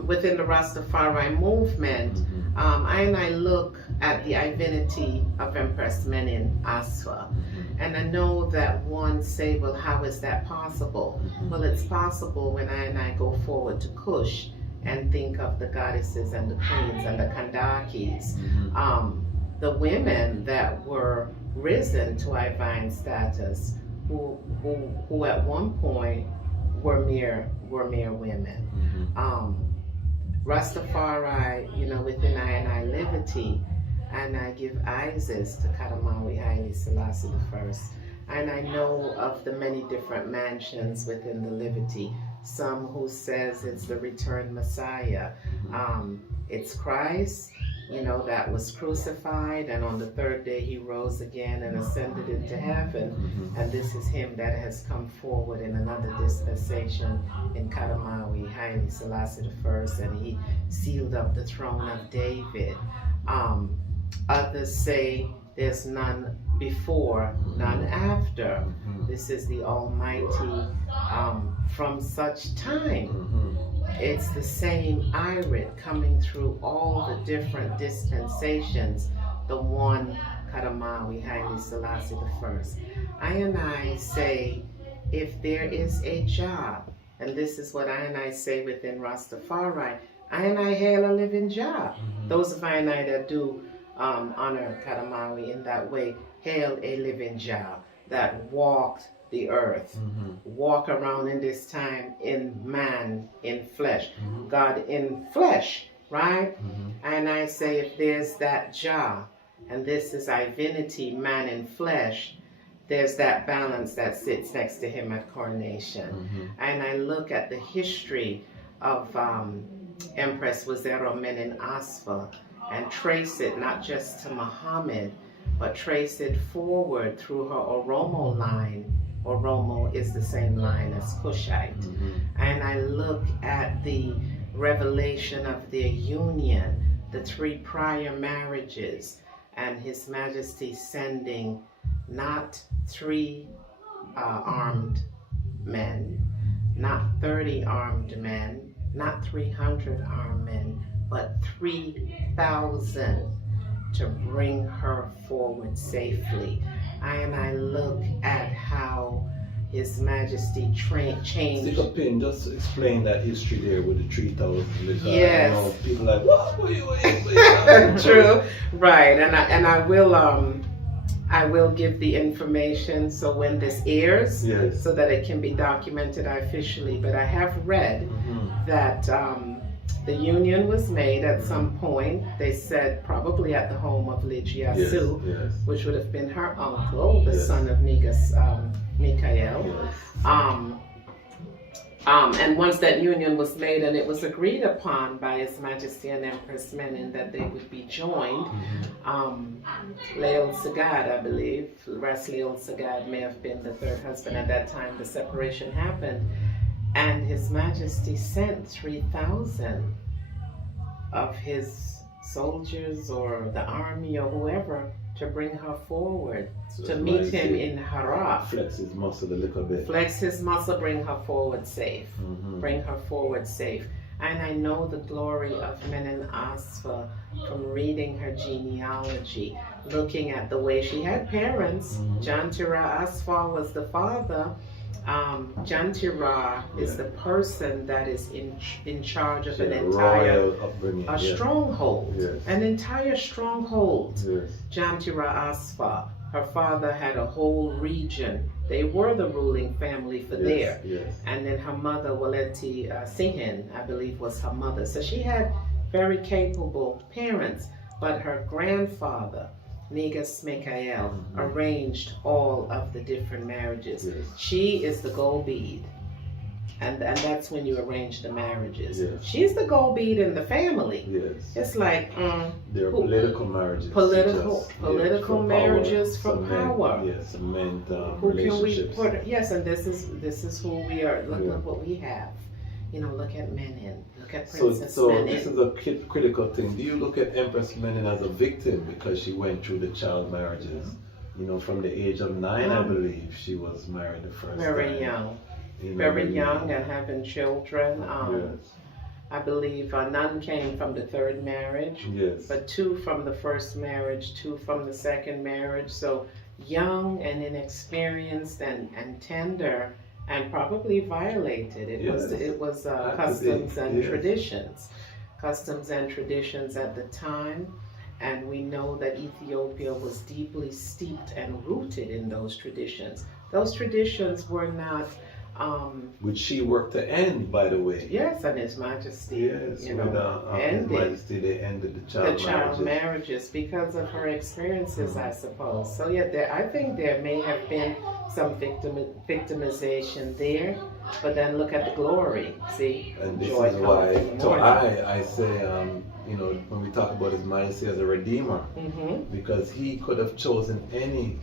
within the Rastafari movement, I look at the divinity of Empress Menen Aswa, and I know that one say, well, how is that possible? Well, it's possible when I go forward to Kush and think of the goddesses and the queens and the Kandakis, the women that were risen to divine status, who at one point were mere women. Rastafari, within I liberty, and I give Isis to Kadamawi Haile Selassie I. And I know of the many different mansions within the liberty. Some who says it's the returned Messiah. It's Christ, that was crucified, and on the third day he rose again and ascended into heaven. And this is him that has come forward in another dispensation in Kadamawi Haile Selassie I, and he sealed up the throne of David. Others say there's none before, none after. This is the Almighty from such time. It's the same Irit coming through all the different dispensations, the one Kadamawi Haile Selassie I say, if there is a job, and this is what I say within Rastafari, I hail a living job. Those of I that do honor Kadamawi in that way, hail a living job that walked the earth, walk around in this time in man, in flesh, God in flesh, right? And I say, if there's that Jah, and this is divinity, man in flesh, there's that balance that sits next to him at coronation. And I look at the history of Empress Menen Aswa and trace it not just to Muhammad, but trace it forward through her Oromo line. Oromo is the same line as Kushite. And I look at the revelation of their union, the 3 prior marriages, and His Majesty sending not 3 armed men, not 30 armed men, not 300 armed men, but 3,000. to bring her forward safely. I look at how His Majesty changed. Stick a pin, just explain that history there with the 3,000 liters. Yes. You know, people like, what? What? True, right, and I will give the information so when this airs, yes, so that it can be documented officially. But I have read that the union was made at some point. They said probably at the home of Dejazmatch, yes, which would have been her uncle, the son of Mikael. yes. And once that union was made and it was agreed upon by His Majesty and Empress Menen that they would be joined, Leol Sagad, I believe, Ras Leol Sagad may have been the third husband at that time, the separation happened, and His Majesty sent 3,000 of his soldiers or the army or whoever to bring her forward, So to meet him in Haraf. Flex his muscle a little bit. Flex his muscle, bring her forward safe. Bring her forward safe. And I know the glory of Menen Asfa from reading her genealogy, looking at the way she had parents. Jantira Asfa was the father. Jantira is the person that is in charge of an entire stronghold. Yes. An entire stronghold. Yes. Jantira Asfa. Her father had a whole region. They were the ruling family for there. Yes. And then her mother, Wolete Beresford, I believe, was her mother. So she had very capable parents. But her grandfather, Negus Mikael, arranged all of the different marriages. Yes. She is the gold bead. And that's when you arrange the marriages. Yes. She's the gold bead in the family. Yes. It's like they're political marriages. Political marriages for power. Yes, cement Who relationships. can we put? Yes, and this is who we are. Look what we have. You know, look at Menen. Look at Princess Menen. This is a critical thing. Do you look at Empress Menen as a victim because she went through the child marriages? You know, from the age of 9, I believe, she was married the first time. Very young. Very young and having children. Yes. I believe none came from the third marriage, Yes. but 2 from the first marriage, 2 from the second marriage. So young and inexperienced and tender and probably violated. It was customs and traditions. Customs and traditions at the time. And we know that Ethiopia was deeply steeped and rooted in those traditions. Those traditions were not which she worked to end, by the way. yes, and His Majesty, Yes, you with know, His ended Majesty, they ended the child marriages because of her experiences, I suppose. So yeah, I think there may have been some victimization there, but then look at the glory. See, And this joy is why, cometh in the so morning. I say, you know, when we talk about His Majesty as a redeemer, because he could have chosen any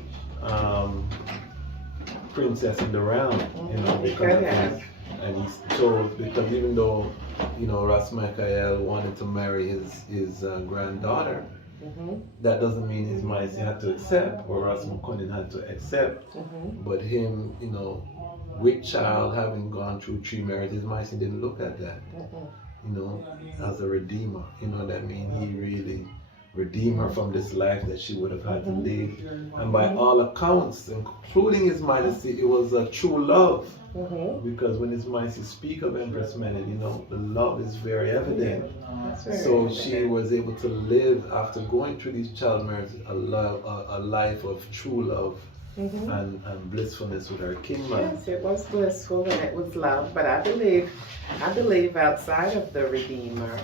princess in the realm, you know, because and he chose, because even though, you know, Ras Mikael wanted to marry his granddaughter, that doesn't mean His Majesty had to accept, or Ras Mukundin had to accept, but him, you know, with child having gone through 3 marriages, His Majesty didn't look at that, you know, as a redeemer. You know what I mean? He really redeemed her from this life that she would have had to live. And by all accounts, including His Majesty, it was a true love. Because when His Majesty speak of Empress Menen, you know, the love is very evident. So she was able to live, after going through these child marriages, a life of true love and blissfulness with her kingman. Yes, it was blissful and it was love, but I believe outside of the Redeemer,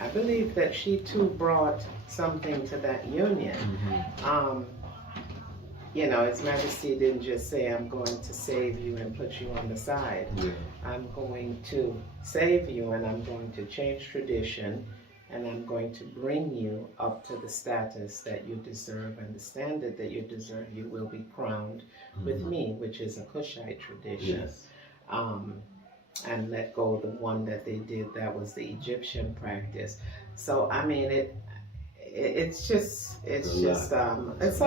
I believe that she too brought something to that union. You know, His Majesty didn't just say, I'm going to save you and put you on the side. I'm going to save you and I'm going to change tradition and I'm going to bring you up to the status that you deserve and the standard that you deserve. You will be crowned with me, which is a Kushite tradition. And let go of the one that they did, that was the Egyptian practice. So I mean, it's a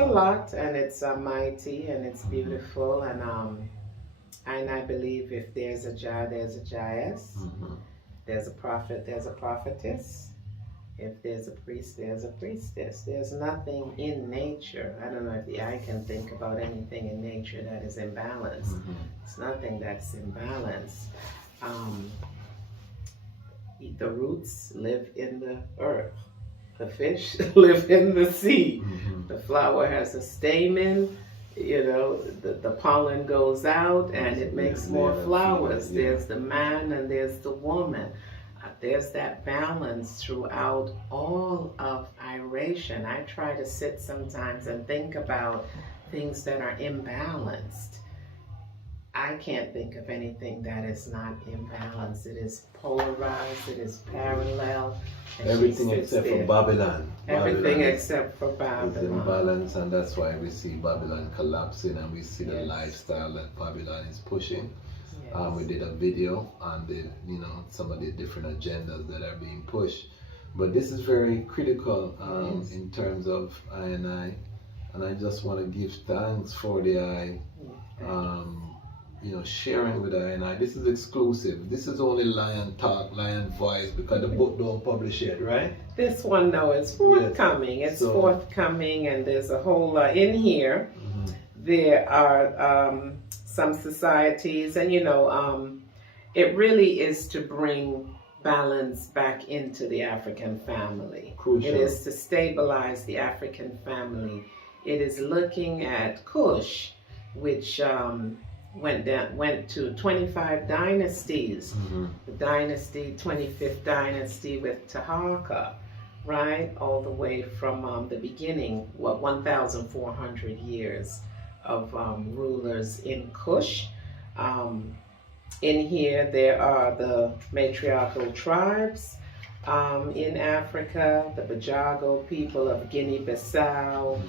lot, and it's mighty and it's beautiful, and I believe if there's a Jah, there's a Jahess, there's a prophet, there's a prophetess. If there's a priest, there's a priestess. There's nothing in nature. I don't know if the eye can think about anything in nature that is imbalanced. It's nothing that's imbalanced. The roots live in the earth. The fish live in the sea. The flower has a stamen. You know, the pollen goes out and it makes more flowers. There's the man and there's the woman. There's that balance throughout all of iration. I try to sit sometimes and think about things that are imbalanced. I can't think of anything that is not imbalanced. It is polarized, it is parallel. Everything except for Babylon. Everything except for Babylon. Is imbalance, and that's why we see Babylon collapsing, and we see the lifestyle that Babylon is pushing. We did a video on the, some of the different agendas that are being pushed. But this is very critical in terms of I, and I just want to give thanks for the I, sharing with I. This is exclusive. This is only Lion Talk, Lion Voice, because the book don't publish yet, right? This one, no, it's forthcoming. It's forthcoming, and there's a whole lot in here. There are some societies, and it really is to bring balance back into the African family. Crucial. It is to stabilize the African family. It is looking at Kush, which went to 25 dynasties. The dynasty, 25th dynasty with Tahaka, right? All the way from the beginning, 1,400 years of rulers in Kush. In here, there are the matriarchal tribes in Africa, the Bajago people of Guinea-Bissau,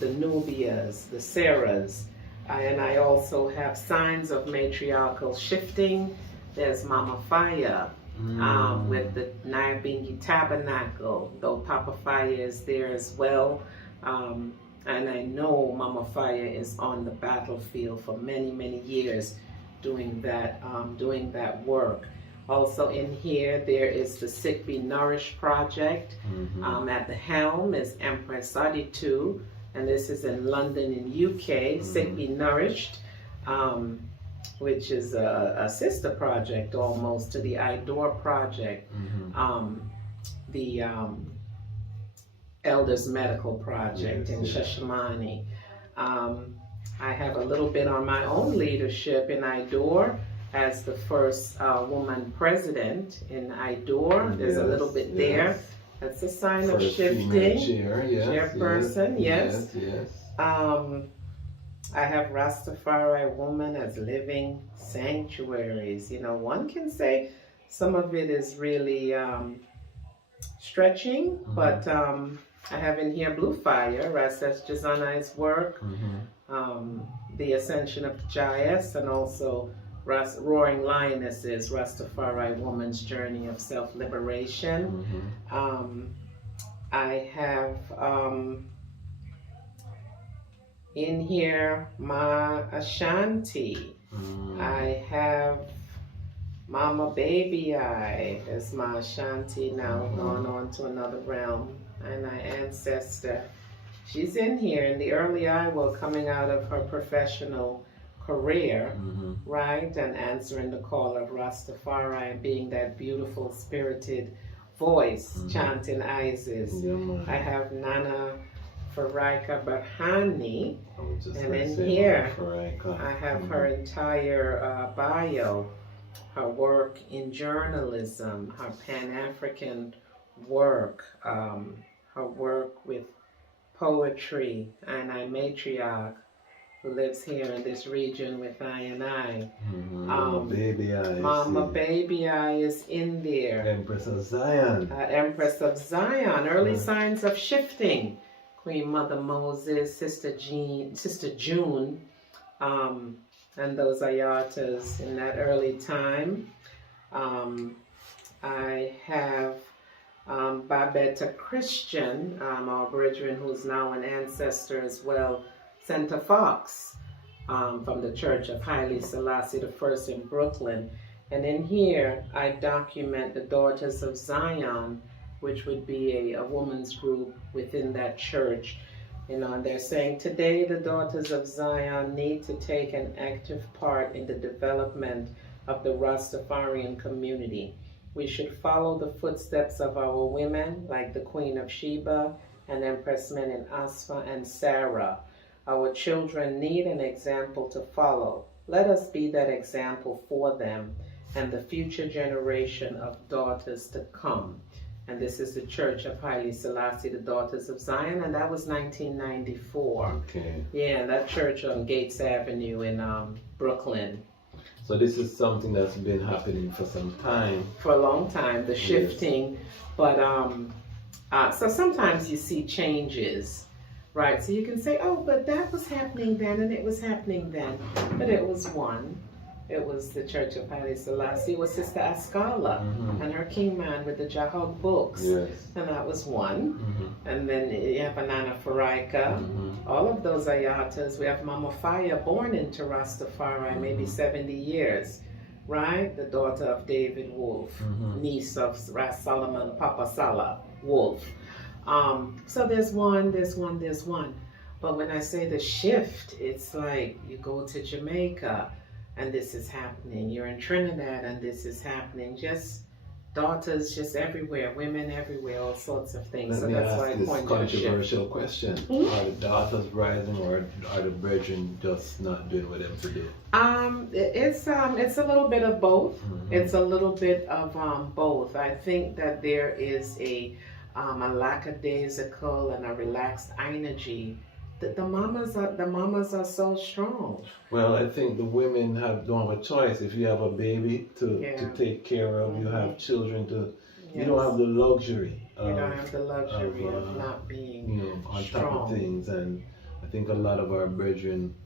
the Nubias, the Seras. And I also have signs of matriarchal shifting. There's Mama Faya with the Nyahbingi tabernacle, though Papa Faya is there as well. And I know Mama Faya is on the battlefield for many, many years doing that work. Also in here, there is the Sick Be Nourished project. At the helm is Empress Aditu, and this is in London in UK. Sick Be Nourished, which is a sister project almost to the IDOR project, the Elders Medical Project in Shashamani. I have a little bit on my own leadership in IDOR as the first woman president in IDOR. There's a little bit there. That's a sign of shifting. Chairperson, yes. I have Rastafari woman as living sanctuaries. One can say some of it is really stretching, but I have in here Blue Fire, Rasta's Jazanai's work, the Ascension of Jayas, and also Roaring Lionesses, Rastafari Woman's Journey of Self-Liberation. I have in here Ma Ashanti. I have Mama Baby I. There's Ma Ashanti now gone on to another realm. And my ancestor. She's in here in the early Iowa, coming out of her professional career, right? And answering the call of Rastafari and being that beautiful spirited voice, chanting Isis. I have Nana Farika Barhani. And in here, I have her entire bio, her work in journalism, her Pan-African work, her work with poetry, and I matriarch who lives here in this region with I and I. Baby I. Mama Baby I is in there. Empress of Zion. Empress of Zion. Early signs of shifting. Queen Mother Moses, Sister June, and those Ayatas in that early time. I have Babetta Christian, our brethren who's now an ancestor as well, Santa Fox, from the Church of Haile Selassie I in Brooklyn. And in here, I document the Daughters of Zion which would be a woman's group within that church. And they're saying today the daughters of Zion need to take an active part in the development of the Rastafarian community. We should follow the footsteps of our women, like the Queen of Sheba and Empress Menen, Asfa and Sarah. Our children need an example to follow. Let us be that example for them and the future generation of daughters to come. And this is the Church of Haile Selassie, the Daughters of Zion, and that was 1994. Okay. Yeah, that church on Gates Avenue in Brooklyn. So this is something that's been happening for some time. For a long time, the shifting, yes. But so sometimes you see changes, right? So you can say, oh, but that was happening then, and it was happening then, but it was one. It was the Church of Haile Selassie. It was Sister Ascala and her king man with the Jahog books. Yes. And that was one. And then you have Anana Faraika. All of those Ayatas. We have Mama Faya born into Rastafari, maybe 70 years, right? The daughter of David Wolf, niece of Ras Solomon, Papa Salah Wolf. So there's one. But when I say the shift, it's like you go to Jamaica, and this is happening. You're in Trinidad and this is happening. Just daughters just everywhere, women everywhere, all sorts of things. Let me that's ask why I this point controversial question. Are the daughters rising, or are the brethren just not doing what them to do? It's a little bit of both. It's a little bit of both. I think that there is a lackadaisical and a relaxed energy. The mamas are so strong. Well, I think the women don't have a choice. If you have a baby to take care of, you have children to. Yes. You don't have the luxury. You don't have the luxury of not being on strong. top of things. And I think a lot of our brethren,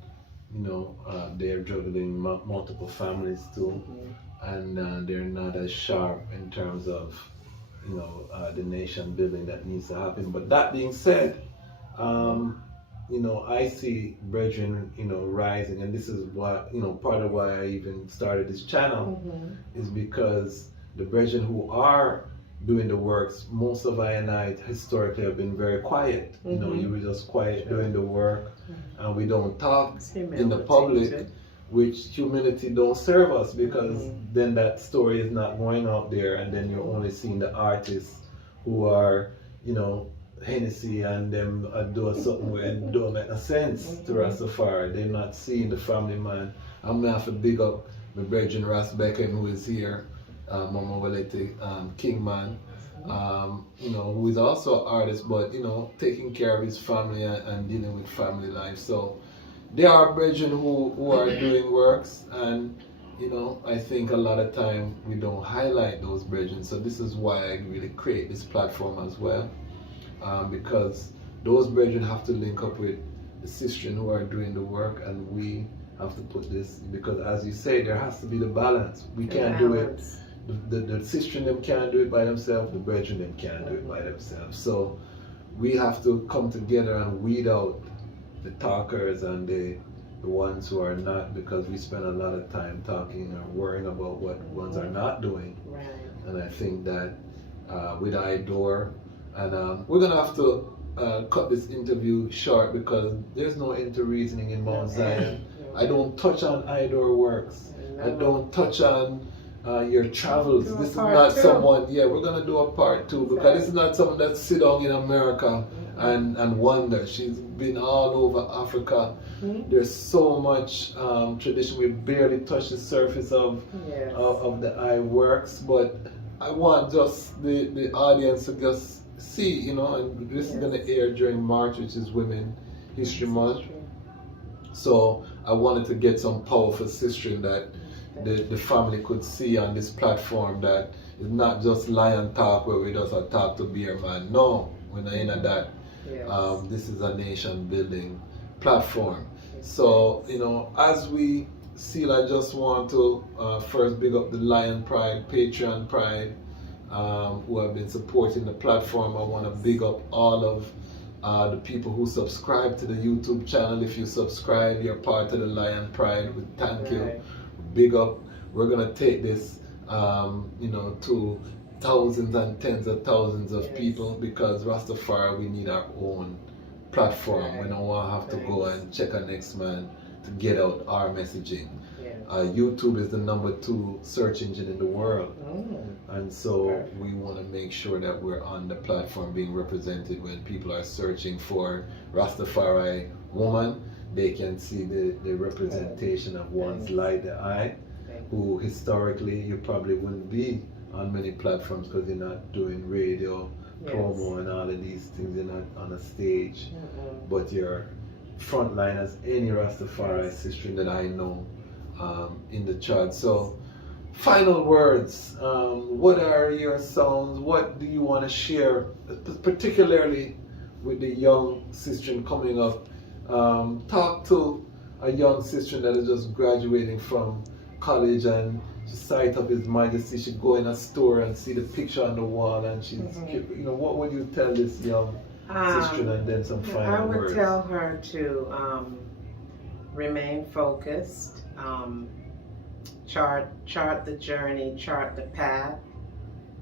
they're juggling multiple families too, and they're not as sharp in terms of the nation building that needs to happen. But that being said, I see brethren, rising, and this is why, part of why I even started this channel is because the brethren who are doing the works, most of I historically have been very quiet. You were just quiet doing the work, and we don't talk in the public, which humility don't serve us, because then that story is not going out there, and then you're only seeing the artists who are, Hennessy and them do something where it don't make no sense to Rastafari. They're not seeing the family man. I'm gonna have to big up my brethren Ras Beckham, who is here, Mama Wolete Kingman, who is also an artist, but taking care of his family and dealing with family life. So there are brethren who are doing works, and I think a lot of time we don't highlight those brethren. So this is why I really create this platform as well. Because those brethren have to link up with the sistren who are doing the work, and we have to put this, because as you say, there has to be the balance. We can't do it. The sistren them can't do it by themselves, the brethren them can't do it by themselves. So we have to come together and weed out the talkers and the ones who are not, because we spend a lot of time talking or worrying about what ones are not doing. Right. And I think that with IDOR, and we're gonna have to cut this interview short because there's no inter-reasoning in Mount Zion. I don't touch on IDOR works. I don't touch on your travels. This is not someone. Yeah, we're gonna do a part 2 because this is not someone that sit down in America and wonder. She's been all over Africa. There's so much tradition. We barely touch the surface of the I works, but I want just the audience to just see, and this is going to air during March, which is Women History Month. So I wanted to get some powerful sistren that the family could see on this platform, that it's not just lion talk where we just talk to beer man. No, we're not in that. This is a nation building platform. So, as we seal, I just want to first big up the Lion Pride, Patreon Pride, who have been supporting the platform. I want to big up all of the people who subscribe to the YouTube channel. If you subscribe, you're part of the Lion Pride. Thank you. Big up. We're going to take this, to thousands and tens of thousands of people, because Rastafari, we need our own platform. We don't want to have to go and check our next man to get out our messaging. YouTube is the #2 search engine in the world, and so we want to make sure that we're on the platform being represented. When people are searching for Rastafari woman, they can see the representation of one's light, the I, who historically you probably wouldn't be on many platforms because you're not doing radio, promo and all of these things. You're not on a stage, but you're frontline as any Rastafari sistren that I know in the chart. So final words, what are your songs? What do you want to share, particularly with the young sistren coming up? Talk to a young sister that is just graduating from college and she sight up His Majesty. She go in a store and see the picture on the wall, and she's, you know, what would you tell this young sister? And then some final words. I would tell her to remain focused, chart the journey, chart the path,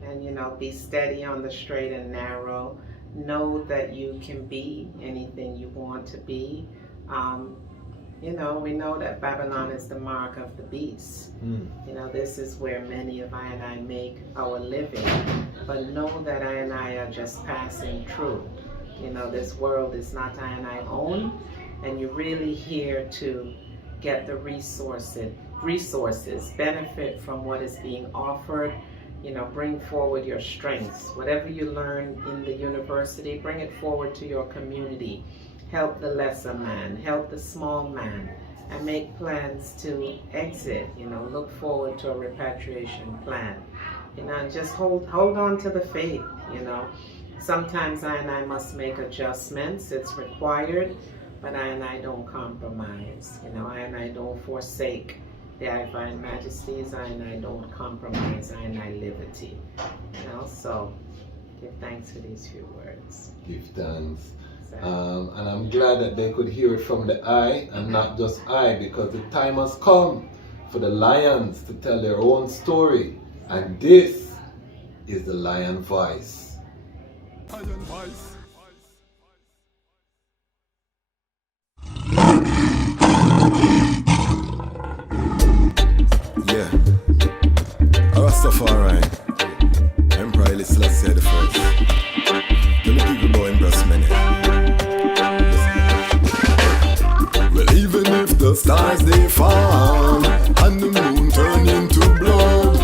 and you know, be steady on the straight and narrow. Know that you can be anything you want to be. You know, we know that Babylon is the mark of the beast. You know, this is where many of I make our living. But know that I are just passing through. You know, this world is not I own, and you're really here to get the resources, benefit from what is being offered. You know, bring forward your strengths. Whatever you learn in the university, bring it forward to your community. Help the lesser man, help the small man, and make plans to exit. You know, look forward to a repatriation plan. You know, and just hold on to the faith. You know, sometimes I must make adjustments. It's required, but I don't compromise. You know, I don't forsake the Divine Majesties. I don't compromise. I liberty. You know, so give thanks for these few words. Give thanks. And I'm glad that they could hear it from the I and not just I, because the time has come for the lions to tell their own story, and this is the Lion Voice. Lion Voice. Yeah, Rastafari, Empress Selassie the First. Tell the people about Empress Menen. Well, even if the stars they fall and the moon turn into blood,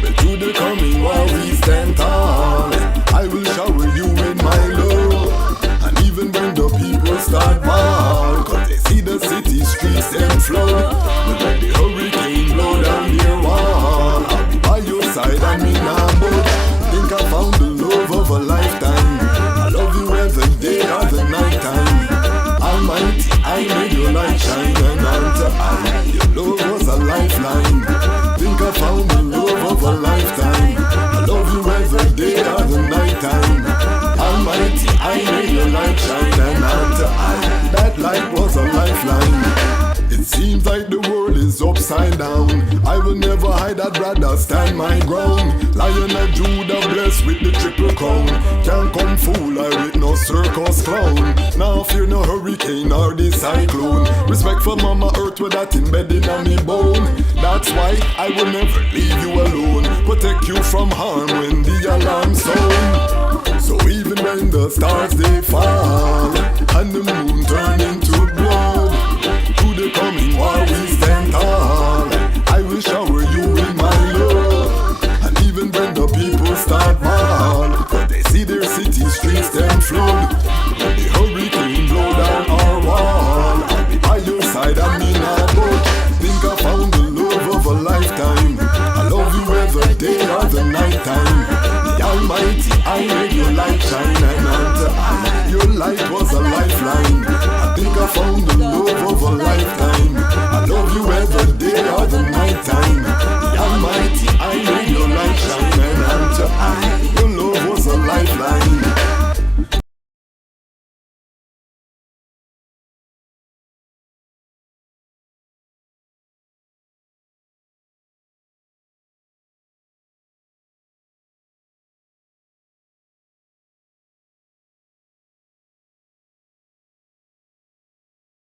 but to the coming war we stand tall. I will shower you with my love, and even when the people start ball, cause they see the city streets them flood. But when the hurricane blow down their wall, I'll be by your side and me now but think I found the love of a lifetime. I love you every day or the night time. Almighty, I made your light shine, and unto I, your love was a lifeline. Think I found the love of a lifetime. I love you every day or the night time. Almighty, I made your light shine, and unto I, that light was a lifeline. It seems like the world is upside down. I will never hide, I'd rather stand my ground. Lion of Judah blessed with the triple crown. Can't come fool I with no circus clown. Now fear no hurricane or the cyclone. Respect for Mama Earth with that embedded on me bone. That's why I will never leave you alone. Protect you from harm when the alarm sound. So even when the stars they fall and the moon turn into blood, to the coming war we stand tall. I will shower you with my love, and even when the people start ball, when they see their city streets them flood, when the hurricane blow down our wall, I'll be by your side and me not budge. Think I found the love of a lifetime. I love you every day or the night time. The Almighty, I made your light shine.